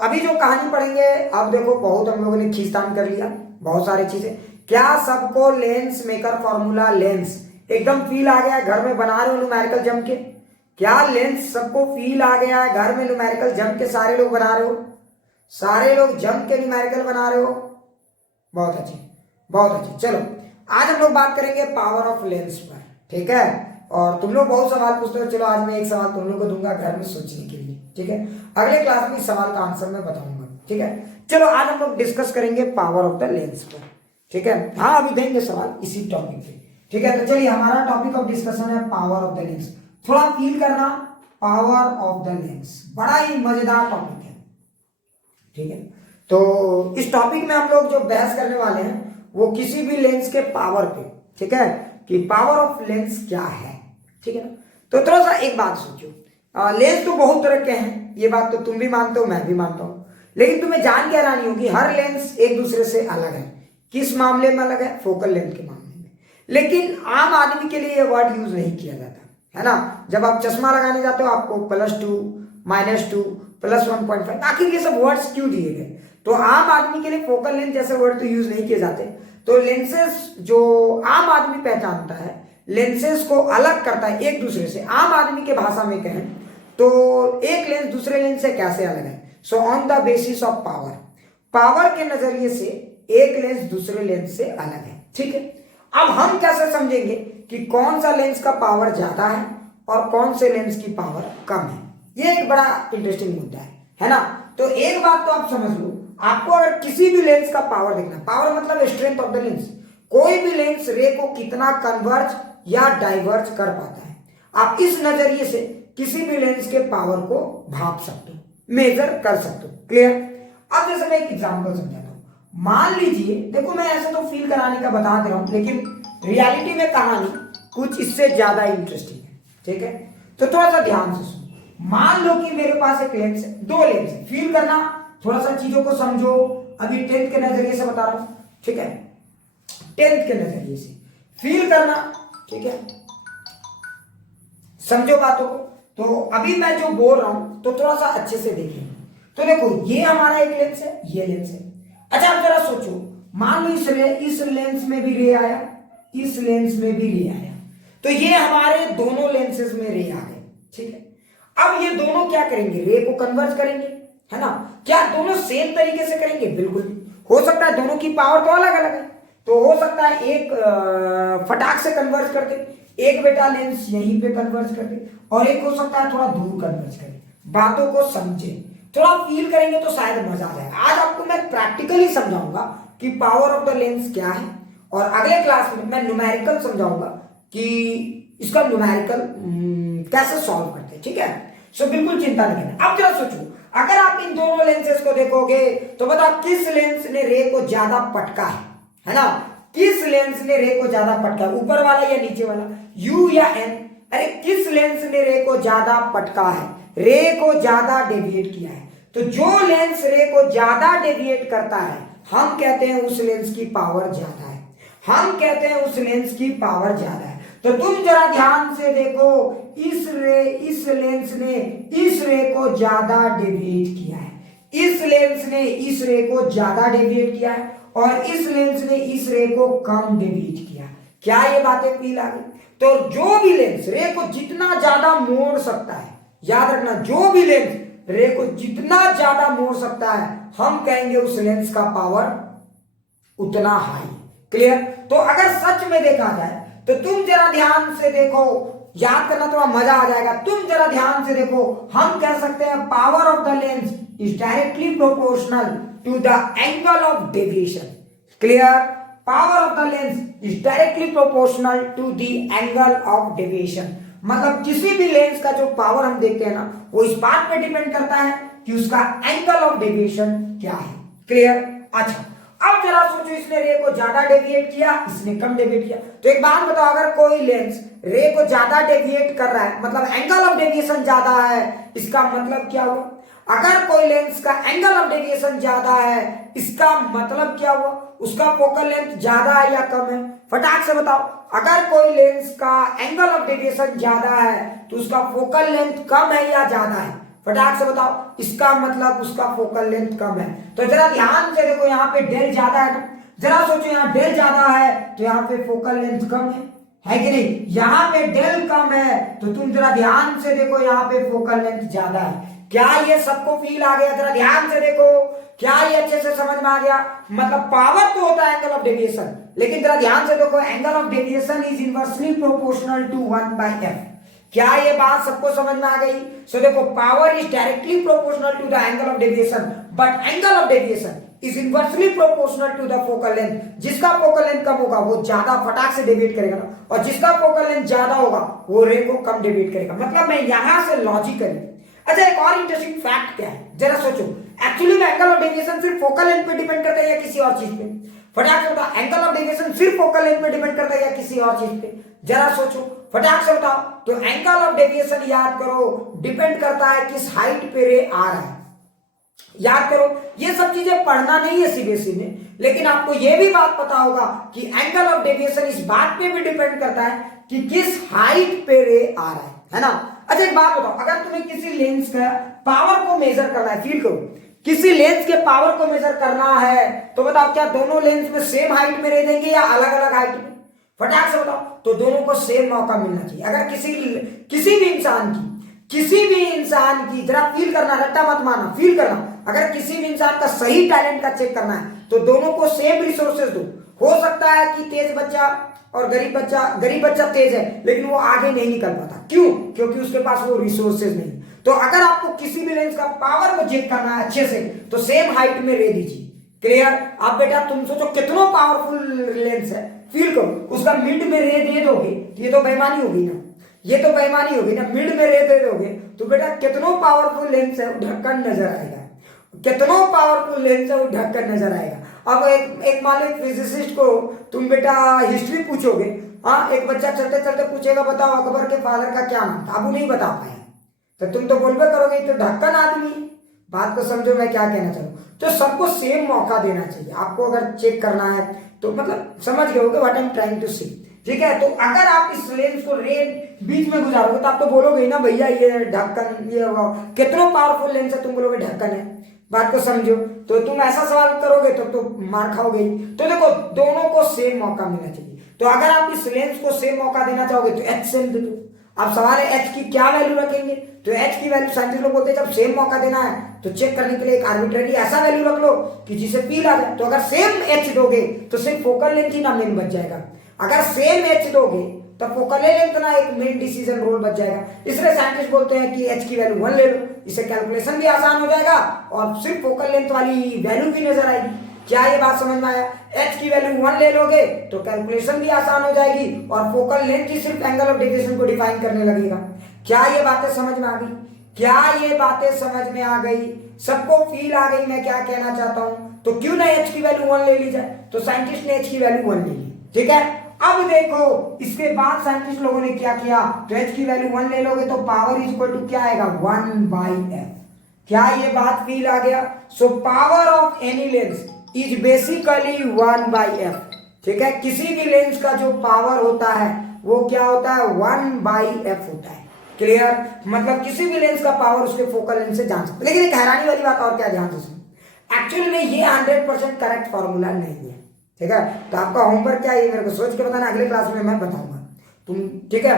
अभी जो कहानी पढ़ेंगे, अब देखो बहुत हम लोगों ने खींचतान कर लिया बहुत सारी चीजें। क्या सबको लेंस मेकर फॉर्मूला लेंस एकदम फील आ गया? घर में बना रहे हो न्यूमेरिकल जम के? क्या लेंस सबको फील आ गया है? घर में न्यूमेरिकल जम के सारे लोग बना रहे हो? सारे लोग जम के न्यूमेरिकल बना रहे हो? बहुत अच्छी, बहुत अच्छी। चलो आज हम लोग बात करेंगे पावर ऑफ लेंस पर, ठीक है। और तुम लोग बहुत सवाल पूछते हो, चलो आज मैं एक सवाल तुम लोग को दूंगा घर में सोचने के लिए, ठीक है। अगले क्लास में इस सवाल का आंसर मैं बताऊंगा, ठीक है। चलो आज हम लोग डिस्कस करेंगे पावर ऑफ द लेंस पर, ठीक है। हाँ अभी देंगे सवाल इसी टॉपिक पे, ठीक है। तो चलिए हमारा टॉपिक ऑफ डिस्कशन है पावर ऑफ द लेंस। थोड़ा फील करना, पावर ऑफ द लेंस बड़ा ही मजेदार टॉपिक है, ठीक है। तो इस टॉपिक में हम लोग जो बहस करने वाले हैं वो किसी भी लेंस के पावर पे, ठीक है, कि पावर ऑफ लेंस क्या है, ठीक है ना। तो थोड़ा सा एक बात सोचो, लेंस तो बहुत तरह के हैं, ये बात तो तुम भी मानते हो मैं भी मानता हूं, लेकिन तुम्हें जान के हैरानी होगी हर लेंस एक दूसरे से अलग है। किस मामले में अलग है? फोकल लेंथ के मामले में। लेकिन आम आदमी के लिए यह वर्ड यूज नहीं किया जाता है ना। जब आप चश्मा लगाने जाते हो आपको +2, -2, +1.5, आखिर ये सब वर्ड्स क्यों दिए गए? तो आम आदमी के लिए फोकल लेंथ जैसे वर्ड तो यूज नहीं किए जाते। तो लेंसेस जो आम आदमी पहचानता है, लेंसेस को अलग करता है एक दूसरे से, आम आदमी के भाषा में कहें तो एक लेंस दूसरे लेंस से कैसे अलग है? So on the basis of power, power के नजरिए से एक लेंस दूसरे लेंस से अलग है, ठीक है। अब हम कैसे समझेंगे कि कौन सा लेंस का पावर ज्यादा है और कौन से लेंस की पावर कम है? ये एक बड़ा इंटरेस्टिंग मुद्दा है ना। तो एक बात तो आप समझ लो, आपको अगर किसी भी लेंस का पावर देखना, पावर मतलब स्ट्रेंथ ऑफ द लेंस, कोई भी लेंस रे को कितना कन्वर्ज या डाइवर्ज कर पाता है, आप इस नजरिए से किसी भी लेंस के पावर को भाप सकते हो, मेजर कर सकते हो। क्लियर? अब जैसे मैं एक एग्जांपल समझाता हूं। मान लीजिए, देखो मैं ऐसे तो फील कराने का बता दे रहा हूं, लेकिन रियलिटी में कहानी कुछ इससे ज्यादा इंटरेस्टिंग है, ठीक है। तो थोड़ा सा ध्यान से सुनो। मान लो कि मेरे पास एक लेंस है, दो लेंस है, फील करना, थोड़ा सा चीजों को समझो। अभी 10th के नजरिए से बता रहा हूं, ठीक है, 10th के नजरिए से फील करना, ठीक है, समझो बातों को। तो अभी मैं जो बोल रहा हूं तो थोड़ा सा अच्छे से देखिए। तो देखो ये हमारा एक लेंस है, ये लेंस है। अच्छा आप जरा सोचो, मान लो इस लेंस में भी रे आया, इस लेंस में भी रे आया, तो ये हमारे दोनों लेंसेज में रे आ गए, ठीक है। अब ये दोनों क्या करेंगे? रे को कन्वर्ज करेंगे, है ना। क्या दोनों सेम तरीके से करेंगे? बिल्कुल। हो सकता है दोनों की पावर तो अलग अलग है, तो हो सकता है एक फटाक से कन्वर्ज कर दे, एक बेटा लेंस यहीं पे कन्वर्ज कर दे, और एक हो सकता है थोड़ा दूर कन्वर्ज करे। बातों को समझे, थोड़ा फील करेंगे तो शायद मजा आ जाएगा। आज आपको मैं प्रैक्टिकली समझाऊंगा कि पावर ऑफ द लेंस क्या है, और अगले क्लास में मैं न्यूमेरिकल समझाऊंगा कि इसका न्यूमेरिकल कैसे सॉल्व करते हैं, ठीक है। सो बिल्कुल चिंता नहीं करना। अब जरा सोचो, अगर आप इन दोनों लेंसेज को देखोगे तो बताओ किस लेंस ने रे को ज्यादा पटका है ना। किस लेंस ने रे को ज्यादा पटका, ऊपर वाला या नीचे वाला, यू या एन? अरे किस लेंस ने रे को ज्यादा पटका है, रे को ज्यादा डेविएट किया है? तो जो लेंस रे को ज्यादा डेविएट करता है हम कहते हैं उस लेंस की पावर ज्यादा है, हम कहते हैं उस लेंस की पावर ज्यादा है। तो तुम जरा ध्यान से देखो, इस लेंस ने इस रे को ज्यादा डेविएट किया है, इस लेंस ने इस रे को ज्यादा डेविएट किया है, और इस लेंस ने इस रे को कम डेविएट किया। क्या ये बातें फील आ गई? तो जो भी लेंस रे को जितना ज्यादा मोड़ सकता है, याद रखना, जो भी लेंस रे को जितना ज्यादा मोड़ सकता है हम कहेंगे उस लेंस का पावर उतना हाई। क्लियर? तो अगर सच में देखा जाए तो तुम जरा ध्यान से देखो, याद करना थोड़ा मजा आ जाएगा। तुम जरा ध्यान से देखो, हम कह सकते हैं power of the lens is directly proportional to the angle of deviation. Clear? Power of the lens is directly proportional to the angle of deviation. मतलब किसी भी लेंस का जो पावर हम देखते हैं ना, वो इस बात पे डिपेंड करता है कि उसका एंगल ऑफ डेविएशन क्या है। क्लियर? अच्छा अब जरा सोचो, इसने रे को ज्यादा डेविएट किया, इसने कम डेविएट किया। तो एक बात बताओ, अगर कोई लेंस रे को ज्यादा डेविएट कर रहा है, मतलब एंगल ऑफ डेविएशन ज्यादा है, इसका मतलब क्या हुआ? अगर कोई लेंस का एंगल ऑफ डेविएशन ज्यादा है, इसका मतलब क्या हुआ? उसका फोकल लेंथ ज्यादा है या कम है? फटाक से बताओ। अगर कोई लेंस का एंगल ऑफ डेविएशन ज्यादा है तो उसका फोकल लेंथ कम है या ज्यादा है? फटाक से बताओ, इसका मतलब उसका फोकल लेंथ कम है। तो जरा ध्यान से देखो, यहाँ पे डेल ज्यादा है ना, जरा सोचो यहाँ डेल ज्यादा है तो यहाँ पे फोकल लेंथ कम है कि नहीं? यहाँ पे डेल कम है तो तुम जरा ध्यान से देखो, यहाँ पे फोकल लेंथ ज्यादा है। क्या ये सबको फील आ गया? जरा ध्यान से देखो, क्या ये अच्छे से समझ में आ गया? मतलब पावर तो होता है एंगल ऑफ डेविएशन, लेकिन जरा ध्यान से देखो, angle of deviation is inversely proportional to 1/f। क्या ये बात सबको समझ में आ गई? सो देखो, power is directly proportional to the angle of deviation, but angle of deviation is inversely proportional to the focal length. जिसका फोकल लेंथ कम होगा वो ज्यादा फटाक से डेविएट करेगा ना, और जिसका फोकल लेंथ ज्यादा होगा वो रे को कम डेविएट करेगा। मतलब मैं यहां से लॉजिकली, अच्छा एक और इंटरेस्टिंग फैक्ट क्या है, जरा सोचो, एक्चुअली में एंगल ऑफ डेविएशन सिर्फ फोकल लेंथ पे डिपेंड करता है या किसी और चीज पे? फटाक से बताओ, एंगल ऑफ डेविएशन सिर्फ फोकल लेंथ पे डिपेंड करता है या किसी और चीज पे? जरा सोचो, फटाक से बताओ। तो एंगल ऑफ डेविएशन याद करो डिपेंड करता है किस हाइट पे रे आ रहा है। याद करो, ये सब चीजें पढ़ना नहीं है सीबीएसई में, लेकिन आपको यह भी बात पता होगा कि एंगल ऑफ डेविएशन इस बात पे भी डिपेंड करता है कि किस हाइट पे रे आ रहा है ना? अच्छा एक बात बताओ, अगर तुम्हें किसी लेंस का पावर को मेजर करना है, फील करो, किसी लेंस के पावर को मेजर करना है तो बताओ, क्या दोनों लेंस में सेम हाइट में रे देंगे या अलग अलग हाइट में? फटाक से बताओ। तो दोनों को सेम मौका मिलना चाहिए। अगर किसी भी इंसान की जरा फील करना, रट्टा मत मारना, फील करना, अगर किसी भी इंसान का सही टैलेंट का चेक करना है तो दोनों को सेम रिसोर्सेज दो। हो सकता है कि तेज बच्चा और गरीब बच्चा तेज है लेकिन वो आगे नहीं निकल पाता, क्यों? क्योंकि उसके पास वो रिसोर्सेज नहीं। तो अगर आपको किसी भी लेंस का पावर को चेक करना है अच्छे से तो सेम हाइट में रे दीजिए। क्लियर? आप बेटा तुम सोचो कितना पावरफुल लेंस है, फील करो, उसका मिड में रे दे दोगे तो ये तो बेईमानी होगी ना, ये तो बेईमानी होगी ना। मिड में रे दे दोगे तो बेटा कितना पावरफुल लेंस है वो ढक्कन नजर आएगा, कितना पावरफुल लेंस है वो ढक्कन नजर आएगा। अब एक मान लो फिजिसिस्ट को तुम बेटा हिस्ट्री पूछोगे, हाँ, एक बच्चा चलते चलते पूछेगा बताओ अकबर के फादर का क्या नाम था, अब वो नहीं बता पाए तो तुम तो बोलबे करोगे तो ढक्कन आदमी। बात को समझो मैं क्या कहना चाहूँ। तो सबको सेम मौका देना चाहिए। आपको अगर चेक करना है तो मतलब समझ गए होगे what I am trying to say, ठीक है? तो अगर आप इस लेंस को रे बीच में गुजारोगे तो आप तो बोलोगे ना भैया ये ढक्कन, ये कितना पावरफुल लेंस है, तुम बोलोगे ढक्कन है। बात को समझो। तो तुम ऐसा सवाल करोगे तो मार खाओगे। तो देखो दोनों को सेम मौका मिलना चाहिए। तो अगर आप इस लेंस को सेम मौका देना चाहोगे तो एच सेम दे दो। अब सवाल है एच की क्या वैल्यू रखेंगे? तो एच की वैल्यू साइंटिस्ट लोग बोलते हैं जब सेम मौका देना है तो चेक करने के लिए एक आर्बिट्रेरी ऐसा वैल्यू रख लो कि जिसे फील आ जाए। तो अगर सेम एच दोगे तो सिर्फ फोकल लेंथ ही ना मेन बच जाएगा, अगर सेम एच दोगे तो फोकल लेंथ ना एक मेन डिसीजन रोल बच जाएगा। इसलिए साइंटिस्ट बोलते हैं कि एच की वैल्यू 1 ले लो, इससे कैलकुलेशन भी आसान हो जाएगा और सिर्फ फोकल लेंथ वाली वैल्यू भी नजर आएगी। क्या ये बात समझ में आया? एच की वैल्यू 1 ले लोगे तो कैलकुलेशन भी आसान हो जाएगी और फोकल लेंथ ही सिर्फ एंगल ऑफ डेविएशन को डिफाइन करने लगेगा। क्या ये बातें समझ में आ गई? क्या ये बातें समझ में आ गई? सबको फील आ गई मैं क्या कहना चाहता हूं? तो क्यों ना एच की वैल्यू 1 ले ली जाए। तो साइंटिस्ट ने एच की वैल्यू 1 ले ली, ठीक है। अब देखो इसके बाद साइंटिस्ट लोगों ने क्या किया, तो एच की वैल्यू 1 ले लोगे तो पावर इज इक्वल टू क्या आएगा 1/f। क्या ये बात फील आ गया? So power of any lens is basically 1/f, ठीक है। किसी भी लेंस का जो पावर होता है वो क्या होता है 1/f होता है। क्लियर? मतलब किसी भी लेंस का पावर उसके फोकल लेंथ से जान सकते। लेकिन एक हैरानी वाली बात और क्या, ध्यान से सुनो, एक्चुअली में ये 100% करेक्ट फॉर्मूला नहीं है, ठीक है। तो आपका होमवर्क क्या है मेरे को सोच के बताना, अगले क्लास में मैं बताऊंगा तुम, ठीक है।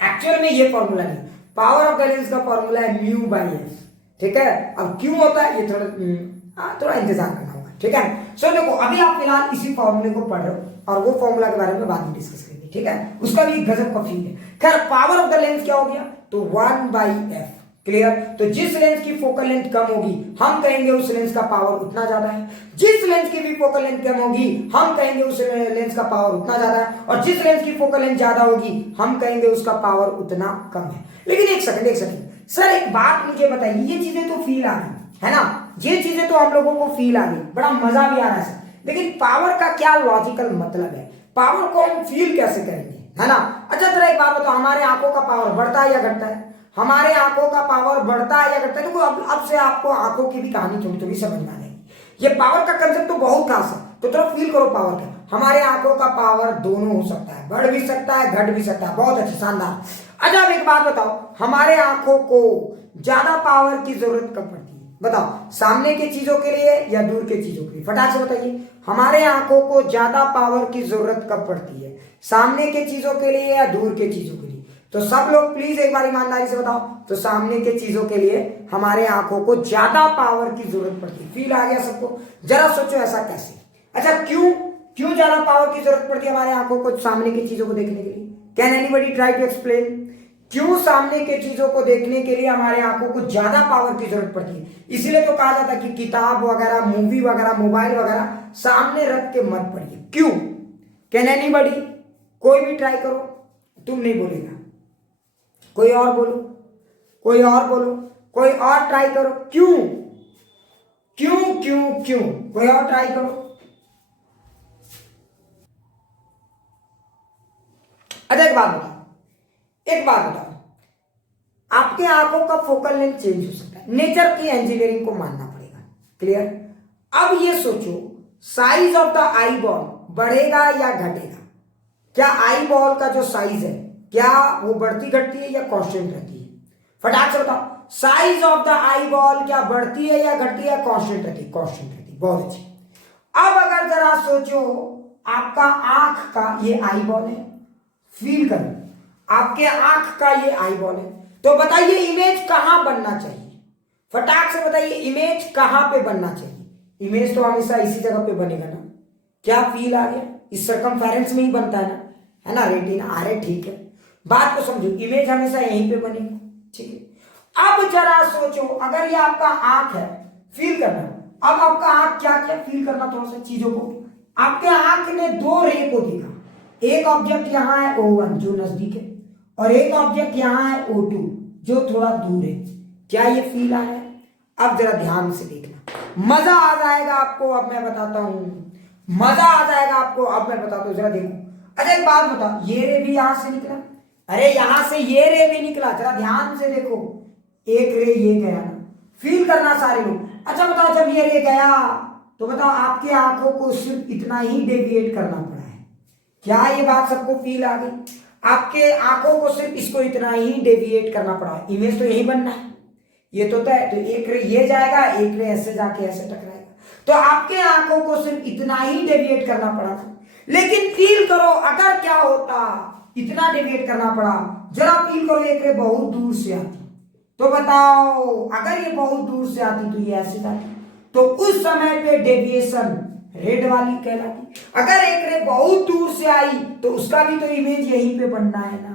एक्चुअल में ये फॉर्मूला नहीं, पावर ऑफ द लेंस का फॉर्मूला है μ/f, ठीक है। अब क्यों होता है ये थोड़ा इंतजार करना होगा, ठीक है। सो देखो अभी आप फिलहाल इसी फॉर्मूले को पढ़ रहे हो और वो फॉर्मूला के बारे में बाद में डिस्कस करेंगे, ठीक है। उसका भी गजब का फील है। खैर पावर ऑफ द लेंस क्या हो गया, तो 1/f। क्लियर? तो जिस लेंस की फोकल लेंथ कम होगी हम कहेंगे उस लेंस का पावर उतना ज्यादा है, जिस लेंस की भी फोकल लेंथ कम होगी हम कहेंगे उस लेंस का पावर उतना ज्यादा है, और जिस लेंस की फोकल लेंथ ज्यादा होगी हम कहेंगे उसका पावर उतना कम है। लेकिन एक सेकंड सर, एक बात मुझे बताइए, ये चीजें तो फील आ गई है ना, ये चीजें तो हम लोगों को फील आ गई, बड़ा मजा भी आ रहा है सर, लेकिन पावर का क्या लॉजिकल मतलब है? पावर को हम फील कैसे करेंगे, है ना? अच्छा जरा एक बात बताओ, हमारे आंखों का पावर बढ़ता है या घटता है? हमारे आंखों का पावर बढ़ता है या घटता है? देखो अब से आपको आंखों की भी कहानी थोड़ी थोड़ी समझ में आ जाएगी। ये पावर का कंसेप्ट तो बहुत खास है, तो थोड़ा फील करो पावर का। हमारे आंखों का पावर दोनों हो सकता है, बढ़ भी सकता है घट भी सकता है। बहुत अच्छा, शानदार। अच्छा अब एक बात बताओ, हमारे आंखों को ज्यादा पावर की जरूरत कब पड़ती है? बताओ, सामने के चीजों के लिए या दूर के चीजों के लिए? फटाक से बताइए, हमारे आंखों को ज्यादा पावर की जरूरत कब पड़ती है? सामने के चीजों के लिए या दूर के चीजों के लिए? तो सब लोग प्लीज एक बार ईमानदारी से बताओ। तो सामने के चीजों के लिए हमारे आंखों को ज्यादा पावर की जरूरत पड़ती है। फील आ गया सबको? जरा सोचो ऐसा कैसे? अच्छा, क्यों क्यों ज्यादा पावर की जरूरत पड़ती है हमारे आंखों को सामने की चीजों को देखने के लिए? Can anybody try to explain? क्यों सामने के चीजों को देखने के लिए हमारे आंखों को ज्यादा पावर की जरूरत पड़ती है? इसीलिए तो कहा जाता है कि किताब वगैरह, मूवी वगैरह, मोबाइल वगैरह सामने रख के मत पढ़िए। क्यों? Can anybody? कोई भी ट्राई करो, तुम नहीं बोलेगा। कोई और बोलो, कोई और बोलो, कोई और ट्राई करो। क्यों क्यों क्यों क्यों? कोई और ट्राई करो। अच्छा, एक बात बताओ, आपके आंखों का फोकल लेंथ चेंज हो सकता है, नेचर की इंजीनियरिंग को मानना पड़ेगा। क्लियर? अब ये सोचो, size of the eye ball बढ़ेगा या घटेगा? क्या आई बॉल का जो साइज है, क्या वो बढ़ती घटती है या कांस्टेंट रहती है? फटाक से बताओ, size of the eye ball क्या बढ़ती है या घटती है? कांस्टेंट रहती है। कांस्टेंट रहती है। बहुत अच्छी। अब अगर जरा सोचो, आपका आंख का ये आई बॉल है, फील करो, आपके आंख का ये आई बॉल है, तो बताइए इमेज कहां बनना चाहिए? फटाक से बताइए, इमेज कहां पे बनना चाहिए? इमेज तो हमेशा इसी जगह पे बनेगा ना? क्या फील आ गया? इस सर्कमफेरेंस में ही बनता है ना, है ना? रेटिना। अरे ठीक है, बात को समझो, इमेज हमेशा यहीं पे बनेगा। ठीक है, अब जरा सोचो, अगर ये आपका आंख है, फील करना। अब आपका आंख क्या क्या फील करना, थोड़ा सा चीजों को। आपके आंख ने दो रे को देखा, एक ऑब्जेक्ट यहां है O1 जो नजदीक है, और एक ऑब्जेक्ट यहां है O2 जो थोड़ा दूर है। क्या ये फील आ रहा है? अब जरा ध्यान से देखना, मजा आ जाएगा आपको। अब मैं बताता हूं, मजा आ जाएगा आपको। अब मैं बताता हूं, जरा देखो। अच्छा, एक बात बताओ, ये रे भी यहां से निकला, अरे यहां से ये रे भी निकला, जरा ध्यान से देखो। एक रे ये गया ना, फील करना सारे लोग। अच्छा बताओ, जब ये रे गया तो बताओ, आपके आंखों को सिर्फ इतना ही डेविएट करना पड़ा है। क्या ये बात सबको फील आ गई? आपके आंखों को सिर्फ इसको इतना ही डेविएट करना पड़ा है। इमेज तो यही बनना है, ये तो तय। तो एक रे ये जाएगा, एक रे ऐसे जाके ऐसे टकराएगा, तो आपके आंखों को सिर्फ इतना ही डेविएट करना पड़ा था। लेकिन फील करो, अगर क्या होता, इतना डेविएट करना पड़ा। जरा फील करो, एक रे बहुत दूर से आती, तो बताओ, अगर ये बहुत दूर से आती तो ये ऐसे जाती, तो उस समय पे डेविएशन रेड वाली कहलाती। अगर एक रे बहुत दूर से आई तो उसका भी तो इमेज यहीं पे बनना है ना।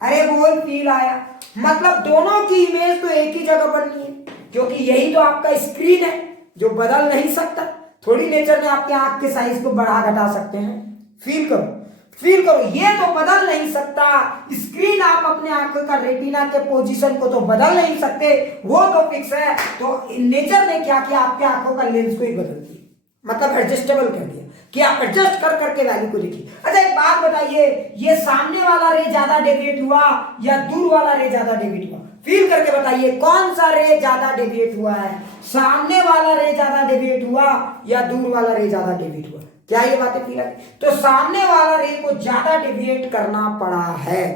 अरे बोल, फील आया? मतलब दोनों की इमेज तो एक ही जगह बननी है, क्योंकि यही तो आपका स्क्रीन है जो बदल नहीं सकता। थोड़ी नेचर ने आपके आंख के साइज को बढ़ा घटा सकते हैं। फील करो, फील करो, ये तो बदल नहीं सकता स्क्रीन। आप अपने आंख का रेटिना के पोजीशन को तो बदल नहीं सकते, वो तो फिक्स है। तो नेचर ने क्या किया, आपके आंखों का लेंस को ही बदल दिया, मतलब एडजस्टेबल कर दिया कि आप एडजस्ट कर करके वैल्यू को देखिए। अच्छा, एक बात बताइए, ये सामने वाला रे ज्यादा डेविएट हुआ या दूर वाला रे ज्यादा डेविएट हुआ? फील करके बताइए, कौन सा रे ज्यादा डेविएट हुआ है? सामने वाला रे ज्यादा डेविएट हुआ या दूर वाला रे ज्यादा डेविएट हुआ? क्या ये बातें फील आई? तो सामने वाला रे को ज्यादा डेविएट करना पड़ा है,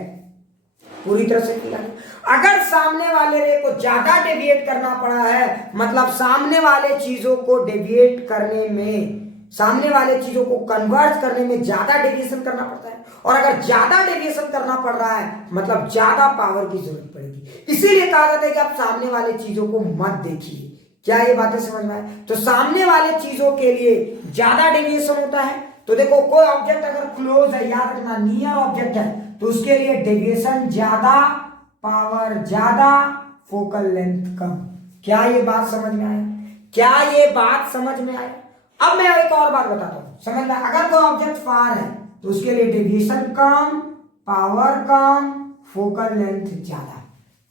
पूरी तरह से फील आई। अगर सामने वाले रे को ज्यादा डेविएट करना पड़ा है, मतलब सामने वाले चीजों को डेविएट करने में, सामने वाले चीजों को कन्वर्ज करने में ज्यादा डेविएशन करना पड़ता है। और अगर ज्यादा डेविएशन करना पड़ रहा है, मतलब ज्यादा पावर की जरूरत पड़ेगी। इसीलिए कहा जाता है कि आप सामने वाले चीजों को मत देखिए। क्या ये बातें समझ में आए? तो सामने वाले चीजों के लिए ज्यादा डेविएशन होता है। तो देखो, कोई ऑब्जेक्ट अगर क्लोज है, याद रखना, नियर ऑब्जेक्ट है, तो उसके लिए डेविएशन ज्यादा, पावर ज्यादा, फोकल लेंथ कम। क्या ये बात समझ में आया? क्या ये बात समझ में आया? अब मैं एक और बात बताता हूं, समझ में। अगर कोई ऑब्जेक्ट फार है तो उसके लिए डेविएशन कम, पावर कम, फोकल लेंथ ज्यादा।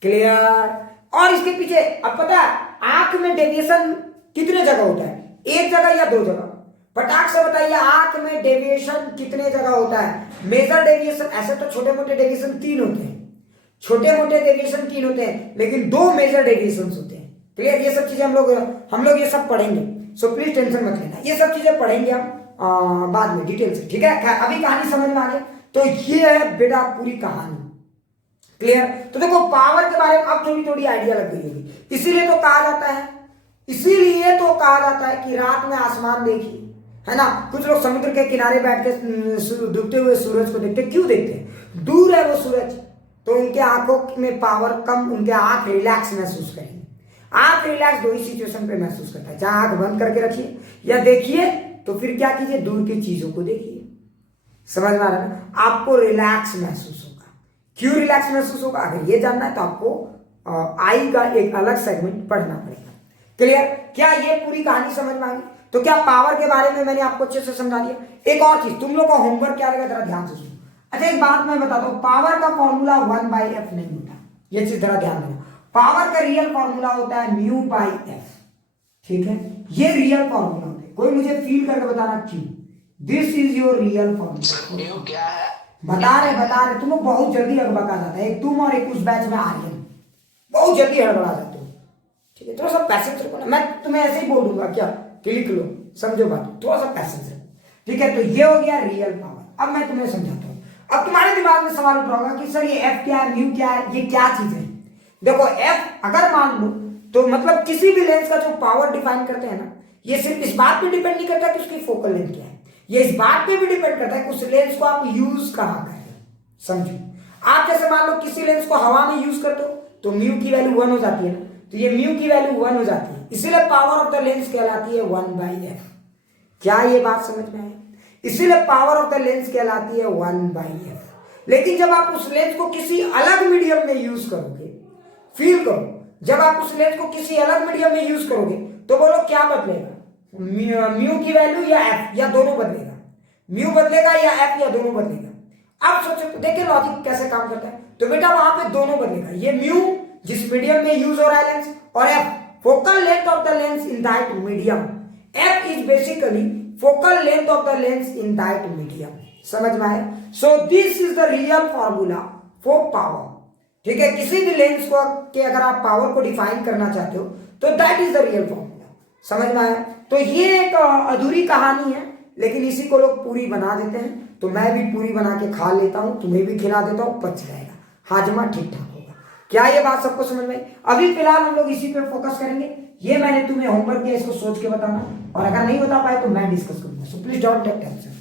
क्लियर? और इसके पीछे अब पता है आंख में डेविएशन कितने जगह होता है? एक जगह या दो जगह? फटाक से बताइए, आंख में डेविएशन कितने जगह होता है? मेजर डेविएशन, ऐसे तो छोटे मोटे डेविएशन 3 होते हैं, छोटे मोटे डेविएशन 3 होते हैं, लेकिन 2 मेजर डेविएशन होते हैं। क्लियर? ये सब चीजें हम लोग ये सब पढ़ेंगे, सो प्लीज टेंशन मत लेना, ये सब चीजें पढ़ेंगे हम बाद में डिटेल से। ठीक है, अभी कहानी समझ में आ गई? तो ये है बेटा पूरी कहानी, क्लियर? तो देखो पावर के बारे में अब थोड़ी थोड़ी आइडिया लग गई होगी। इसीलिए तो कहा जाता है कि रात में आसमान देखिए, है ना। कुछ लोग समुद्र के किनारे बैठ के डूबते हुए सूरज को देखते, क्यों देखते हैं? दूर है वो सूरज, तो उनके आंखों में पावर कम, उनके आंख रिलैक्स महसूस करेंगे। आंख रिलैक्स दो ही सिचुएशन पे महसूस करता है, चाहे आंख बंद करके रखिए या देखिए, तो फिर क्या कीजिए, दूर की चीजों को देखिए। समझ में आ रहा है ना? आपको रिलैक्स महसूस होगा। क्यों रिलैक्स महसूस होगा? अगर ये जानना है तो आपको आई का एक अलग सेगमेंट पढ़ना पड़ेगा। क्लियर? क्या ये पूरी कहानी समझ में आ गई? तो क्या पावर के बारे में मैंने आपको अच्छे से समझा दिया। एक और चीज, तुम लोग का होमवर्क क्या रहेगा, जरा ध्यान से सुनो। अच्छा एक बात मैं बताता हूं, पावर का फॉर्मूला 1/f नहीं होता, ये चीज जरा ध्यान देना। पावर का रियल फॉर्मूला होता है μ/f, ठीक है? ये रियल फॉर्मूला होता है। कोई मुझे फील करके बताना क्यों? This is your real formula. क्या है? बता रहे तुम लोग बहुत जल्दी हड़बड़ा जाता है। एक तुम और एक उस बैच में आर्यन बहुत जल्दी हड़बड़ा जाते हो, ठीक है? थोड़ा सा पैसेंस रखो ना, मैं तुम्हें ऐसे ही बोल दूंगा क्या कि लिख लो, समझो बात, थोड़ा सा पैसेंस रखो, ठीक है? तो ये हो गया रियल पावर। अब मैं तुम्हें समझाता हूँ। अब तुम्हारे दिमाग में सवाल उठ रहा होगा कि सर ये एफ क्या है, म्यू क्या है, ये क्या चीज है? देखो एफ अगर मान लो तो मतलब किसी भी लेंस का जो पावर डिफाइन करते हैं ना, ये सिर्फ इस बात पे डिपेंड नहीं करता कि उसकी फोकल लेंथ क्या है, ये इस बात पे भी डिपेंड करता है कि उस लेंस को आप यूज कहां कर रहे हो। समझो, आप जैसे मान लो किसी लेंस को हवा में यूज करते हो तो म्यू की वैल्यू 1 हो जाती है ना, तो ये म्यू की वैल्यू 1 हो जाती है, इसीलिए पावर ऑफ द लेंस कहलाती है 1/f। क्या ये बात समझ में आई? इसीलिए पावर ऑफ द लेंस कहलाती है 1/f। लेकिन जब आप उस लेंस को किसी अलग मीडियम में यूज करोगे, फील करो, जब आप उस लेंस को किसी अलग मीडियम में यूज करोगे तो बोलो क्या बदलेगा, म्यू की वैल्यू या एफ, या दोनों बदलेगा? म्यू बदलेगा या एफ, या दोनों बदलेगा? आप सोचो, देखिए लॉजिक कैसे काम करता है। तो बेटा वहां पे दोनों बदलेगा, ये म्यू जिस मीडियम में यूज हो रहा है लेंस, और F focal length of the lens in that medium. F is basically focal length of the lens in that medium. समझ में आया? So this is the real formula for power, ठीक है? किसी भी लेंस को के अगर आप पावर को डिफाइन करना चाहते हो तो that is the real formula. समझ में आया? तो ये एक अधूरी कहानी है, लेकिन इसी को लोग पूरी बना देते हैं। तो मैं भी पूरी बना के खा लेता हूं, तुम्हें भी खिला देता हूं, पच जाएगा, हाजमा ठीक ठाक होगा। क्या ये बात सबको समझ में आई? अभी फिलहाल हम लोग इसी पे फोकस करेंगे। ये मैंने तुम्हें होमवर्क दिया, इसको सोच के बताना, और अगर नहीं बता पाए तो मैं डिस्कस करूंगा। So please don't take tension,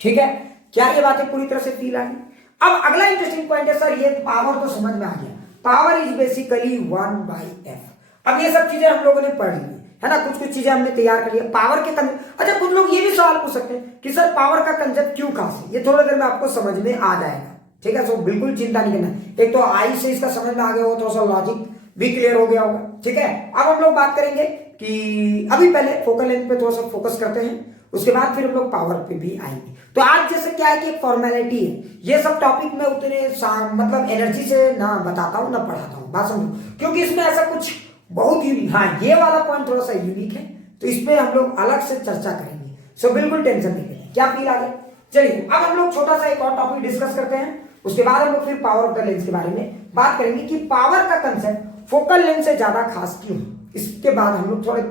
ठीक है? क्या ये बातें पूरी तरह से फील आ गई? अब अगला इंटरेस्टिंग पॉइंट है, सर ये पावर तो समझ में आ गया, पावर इज बेसिकली 1/f। अब ये सब चीजें हम लोगों ने पढ़ ली है ना, कुछ कुछ चीजें हमने तैयार कर लिया। पावर के कंसेप्ट, अच्छा कुछ लोग ये भी सवाल पूछ सकते हैं कि सर पावर का कंसेप्ट क्यों खास है? ये थोड़ी देर में आपको समझ में आ जाएगा, ठीक है? सो बिल्कुल चिंता नहीं करना। एक तो आई से इसका समझ में आ गया हो, थोड़ा सा लॉजिक भी क्लियर हो गया होगा, ठीक है? अब हम लोग बात करेंगे कि अभी पहले फोकल लेंथ पे थोड़ा सा फोकस करते हैं, उसके बाद फिर हम लोग पावर पे भी आएंगे। तो आज जैसे क्या है कि एक फॉर्मेलिटी है, ये सब टॉपिक में उतने मतलब एनर्जी से ना बताता हूं ना पढ़ाता हूं, बात समझो, क्योंकि इसमें ऐसा कुछ बहुत यूनिक, हाँ ये वाला पॉइंट थोड़ा सा यूनिक है, तो इस पे हम लोग अलग से चर्चा करेंगे। सो बिल्कुल टेंशन नहीं करें। क्या फील आ गया? चलिए अब हम लोग छोटा सा एक और टॉपिक डिस्कस करते हैं, उसके बाद हम लोग फिर पावर ऑफ द लेंस के बारे में बात करेंगे कि पावर का कंसेप्ट फोकल लेंथ से ज्यादा खास क्यों है। इसके बाद हम लोग थोड़ी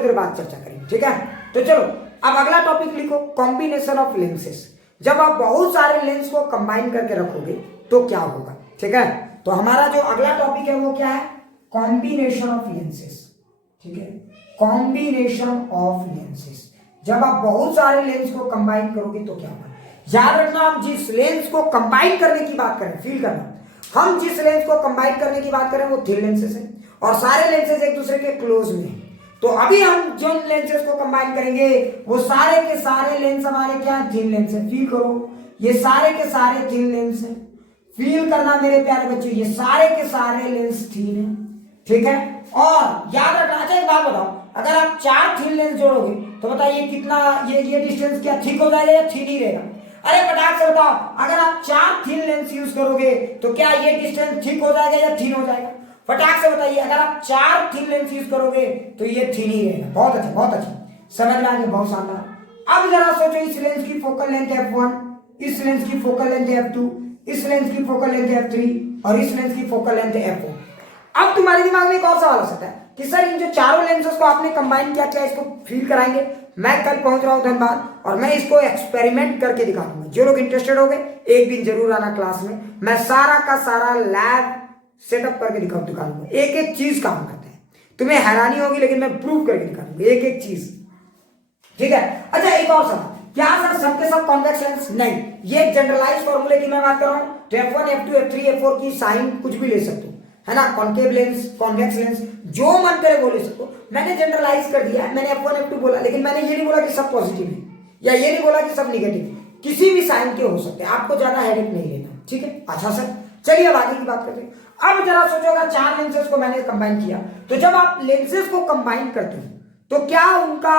देर बाद चर्चा करेंगे, ठीक है? तो चलो अब अगला टॉपिक लिखो, कॉम्बिनेशन ऑफ लेंसेस। जब आप बहुत सारे लेंस को कंबाइन करके रखोगे तो क्या होगा, ठीक है? तो हमारा जो अगला टॉपिक है वो क्या है? कॉम्बिनेशन ऑफ लेंसेस, ठीक है? कॉम्बिनेशन ऑफ लेंसेस, जब आप बहुत सारे लेंस को कंबाइन करोगे तो क्या होगा? याद रखना, हम जिस लेंस को कंबाइन करने की बात करें, फील करना, हम जिस लेंस को कंबाइन करने की बात करें वो थिन लेंसेस है, और सारे लेंसेस एक दूसरे के क्लोज में है। तो अभी हम जो लेंसेस को कंबाइन करेंगे वो सारे के सारे लेंस हमारे क्या है? थिन लेंस है। फील करो, ये सारे के सारे थिन लेंस है। फील करना मेरे प्यारे बच्चों, ये सारे के सारे लेंस थिन है, ठीक है? और याद रखना, अच्छा एक बात बताओ, अगर आप 4 थिन लेंस जोड़ोगे तो बताइए कितना ये डिस्टेंस क्या थिक हो जाएगा या थिन ही रहेगा? अरे फटाक से बताओ, अगर आप 4 थिन लेंस यूज करोगे तो क्या ये डिस्टेंस थिक हो जाएगा या थिन हो जाएगा? फटाक से बताइए, अगर आप 4 थिन लेंस यूज करोगे तो ये थिन ही रहेगा। बहुत अच्छा, बहुत अच्छा, समझ में आ गया, बहुत शानदार। अब जरा सोचो, इस लेंस की फोकल लेंथ f1, इस लेंस की फोकल लेंथ f2, इस लेंस की फोकल लेंथ f3 और इस लेंस की फोकल लेंथ f4। अब तुम्हारे दिमाग में एक और सवाल आ सकता है कि सर इन जो चारों लेंसेस को आपने कंबाइन किया, क्या इसको फील कराएंगे? मैं कल पहुंच रहा हूं धनबाद और मैं इसको एक्सपेरिमेंट करके दिखाऊंगा। जो लोग इंटरेस्टेड हो गए एक दिन जरूर आना क्लास में, मैं सारा का सारा लैब सेटअप करके दिखाऊंगा। एक एक चीज काम करता है, तुम्हें हैरानी होगी लेकिन मैं प्रूव करके दिखाऊंगा एक एक चीज, ठीक है। अच्छा एक और सवाल, क्या सर सबके सब कॉन्वेक्स लेंस? नहीं, ये जनरलाइज फॉर्मूले की मैं बात कर रहा हूं। तो F1 F2 F3 F4 की साइन कुछ भी ले सकते हो, है ना, कॉन्केव लेंस कॉन्वेक्स लेंस जो मन करे वो ले सकते हो। मैंने जनरलाइज कर दिया, मैंने F1 F2 बोला, लेकिन मैंने ये नहीं बोला कि सब पॉजिटिव है या ये नहीं बोला कि सब निगेटिव, किसी भी साइन के हो सकते हैं, आपको ज्यादा हेडेक नहीं लेना, ठीक है। अच्छा सर चलिए अब आगे की बात करते हैं। अब जरा सोचो अगर 4 लेंसेज को मैंने कंबाइन किया, तो जब आप लेंसेज को कंबाइन करते हो तो क्या उनका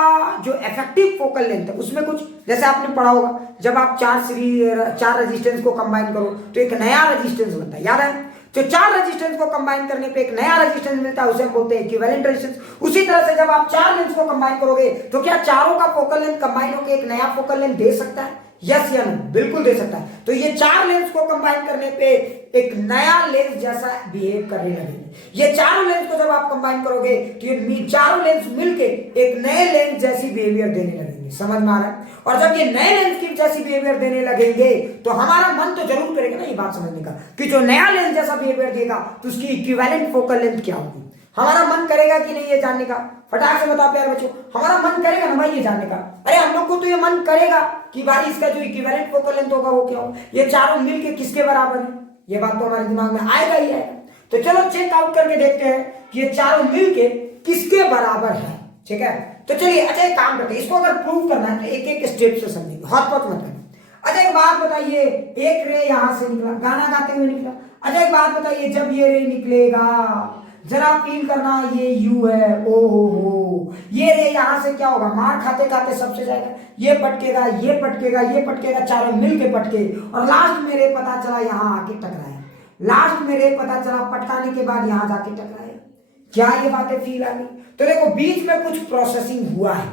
जो इफेक्टिव फोकल लेंथ है उसमें कुछ, जैसे आपने पढ़ा होगा जब आप 4 रेजिस्टेंस को कंबाइन करो तो एक नया रेजिस्टेंस बनता है, याद है। तो 4 रेजिस्टेंस को कंबाइन करने पे एक नया रेजिस्टेंस मिलता है, उसे हम बोलते हैं इक्विवेलेंट रेजिस्टेंस। उसी तरह से जब आप 4 लेंस को कंबाइन करोगे तो क्या चारों का फोकल लेंथ कंबाइन होकर एक नया फोकल लेंथ दे सकता है? यस या नो? बिल्कुल दे सकता है। तो ये 4 लेंस को कंबाइन करने पे एक नया लेंस जैसा बिहेव करने लगेंगे। ये चारों लेंस को जब आप कंबाइन करोगे तो ये चारों लेंस मिलके एक नए लेंस जैसी बिहेवियर देने लगेंगे, समझ में आ रहा है। और जब ये नए लेंस की जैसी बिहेवियर देने लगेंगे तो हमारा मन तो जरूर करेगा ना ये बात समझने का कि जो नया लेंस जैसा बिहेवियर देगा तो उसकी इक्विवेलेंट फोकल लेंथ क्या होगी। हमारा मन करेगा कि नहीं ये जानने का? फटाक से बताओ प्यारे बच्चों, हमारा मन करेगा ना भाई ये जानने का? अरे हम लोग को तो ये मन करेगा कि भाई इसका जो इक्विवेलेंट फोकल लेंथ होगा वो क्या हो, ये चारों मिलके किसके बराबर है, ये बात तो हमारे दिमाग में आएगा ही आएगा। तो चलो चेक आउट करके देखते हैं कि ये चारों मिलके किसके बराबर है, ठीक है। तो चलिए अच्छा एक काम करते हैं, इसको अगर प्रूव करना है तो एक एक स्टेप से समझेंगे, हॉट-पॉट मत करना। अच्छा एक बात बताइए, एक रे यहां से निकला, गाना गाते हुए निकला। अच्छा एक बात बताइए, जब ये रे निकलेगा जरा फील करना, ये यू है, ओ हो, ये रे यहां से क्या होगा, मार खाते खाते सबसे जाएगा, ये पटकेगा ये पटकेगा ये पटकेगा, चारों मिलके पटके और लास्ट में रे पता चला यहां आके टकराया, लास्ट में रे पता चला पटकाने के बाद यहां जाके टकराया। क्या ये बातें फील आ गई? तो देखो बीच में कुछ प्रोसेसिंग हुआ है,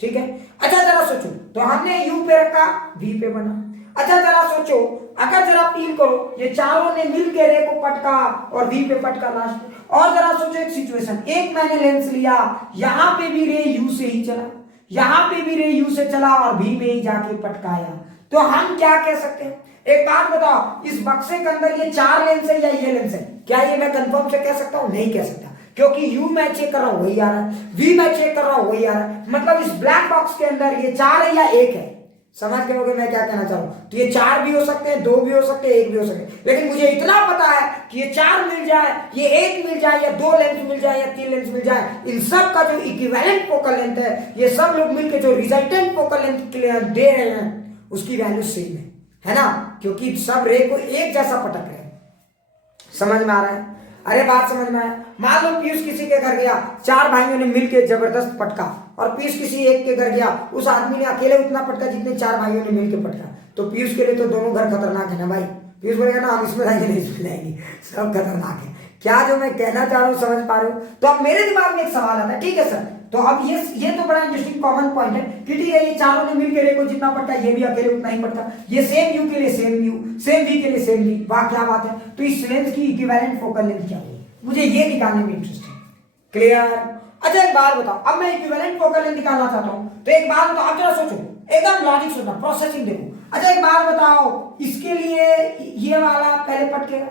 ठीक है। अच्छा जरा सोचो, तो हमने यू पे रखा, वी पे बना। अच्छा जरा सोचो, अगर जरा फील करो ये चारों ने मिलकर रे को पटका और वी पे पटका लास्ट में। और जरा सोचो एक सिचुएशन, एक मैंने लेंस लिया, यहां पे भी रे यू से ही चला, यहां पे भी रे यू से चला और वी में ही जाके पटकाया, तो हम क्या कह सकते हैं? एक बात बताओ, इस बक्से के अंदर ये 4 लेंस है या ये लेंस है? क्या ये मैं कंफर्म से कह सकता हूं? नहीं कह सकता, क्योंकि यू मैं चेक कर रहा हूं वही आ रहा है, वी मैं चेक कर रहा हूं वही आ रहा है। मतलब इस ब्लैक बॉक्स के अंदर ये 4 है या 1 है? समझ गए होगे मैं क्या कहना चाह रहा हूं। तो ये 4 भी हो सकते हैं, 2 भी हो सकते हैं, 1 भी हो सकते हैं, लेकिन मुझे इतना पता है कि ये 4 मिल जाए, ये 1 मिल जाए, या 2 लेंस मिल जाए, या 3 लेंस मिल जाए, इन सब का जो इक्विवेलेंट फोकल लेंथ है, ये सब लोग मिलकर जो रिजल्टेंट फोकल लेंथ दे रहे हैं उसकी वैल्यू सेम है ना, क्योंकि सब रे को एक जैसा पटक रहे हैं। समझ में आ रहा है? अरे बात समझ में आया। मान लो पीयूष किसी के घर गया, 4 भाइयों ने मिलकर जबरदस्त पटका, और पीयूष किसी एक के घर गया, उस आदमी ने अकेले उतना पटका जितने 4 भाइयों ने मिलकर पटका। तो पीयूष के लिए तो दोनों घर खतरनाक है ना भाई। पीयूष बोलेगा ना हम इसमें जाएंगे नहीं इसमें जाएंगे, सब खतरनाक है। क्या जो मैं कहना चाह रहा हूँ समझ पा रहे हो? तो अब मेरे दिमाग में एक सवाल आता है, ठीक है सर, तो अब ये तो बड़ा इंटरेस्टिंग कॉमन पॉइंट है कि ठीक है ये चारों ने मिलकर रे को जितना पटका ये भी अकेले उतना ही पटका, ये सेम यू के लिए सेम यू, सेम वी के लिए सेम वी, वाह क्या बात है। तो इस लेंथ की इक्विवेलेंट फोकल लेंथ क्या होगी, मुझे ये निकालने में इंटरेस्ट है। क्लियर? अच्छा एक बात बताओ, अब मैं इक्विवेलेंट फोकल लेंथ निकालना चाहता हूं, तो एक बात बताओ, अब जरा सोचो, एकदम लॉजिक सोचना, प्रोसेसिंग देखो। अच्छा एक बात बताओ, इसके लिए ये वाला पहले पटकेगा,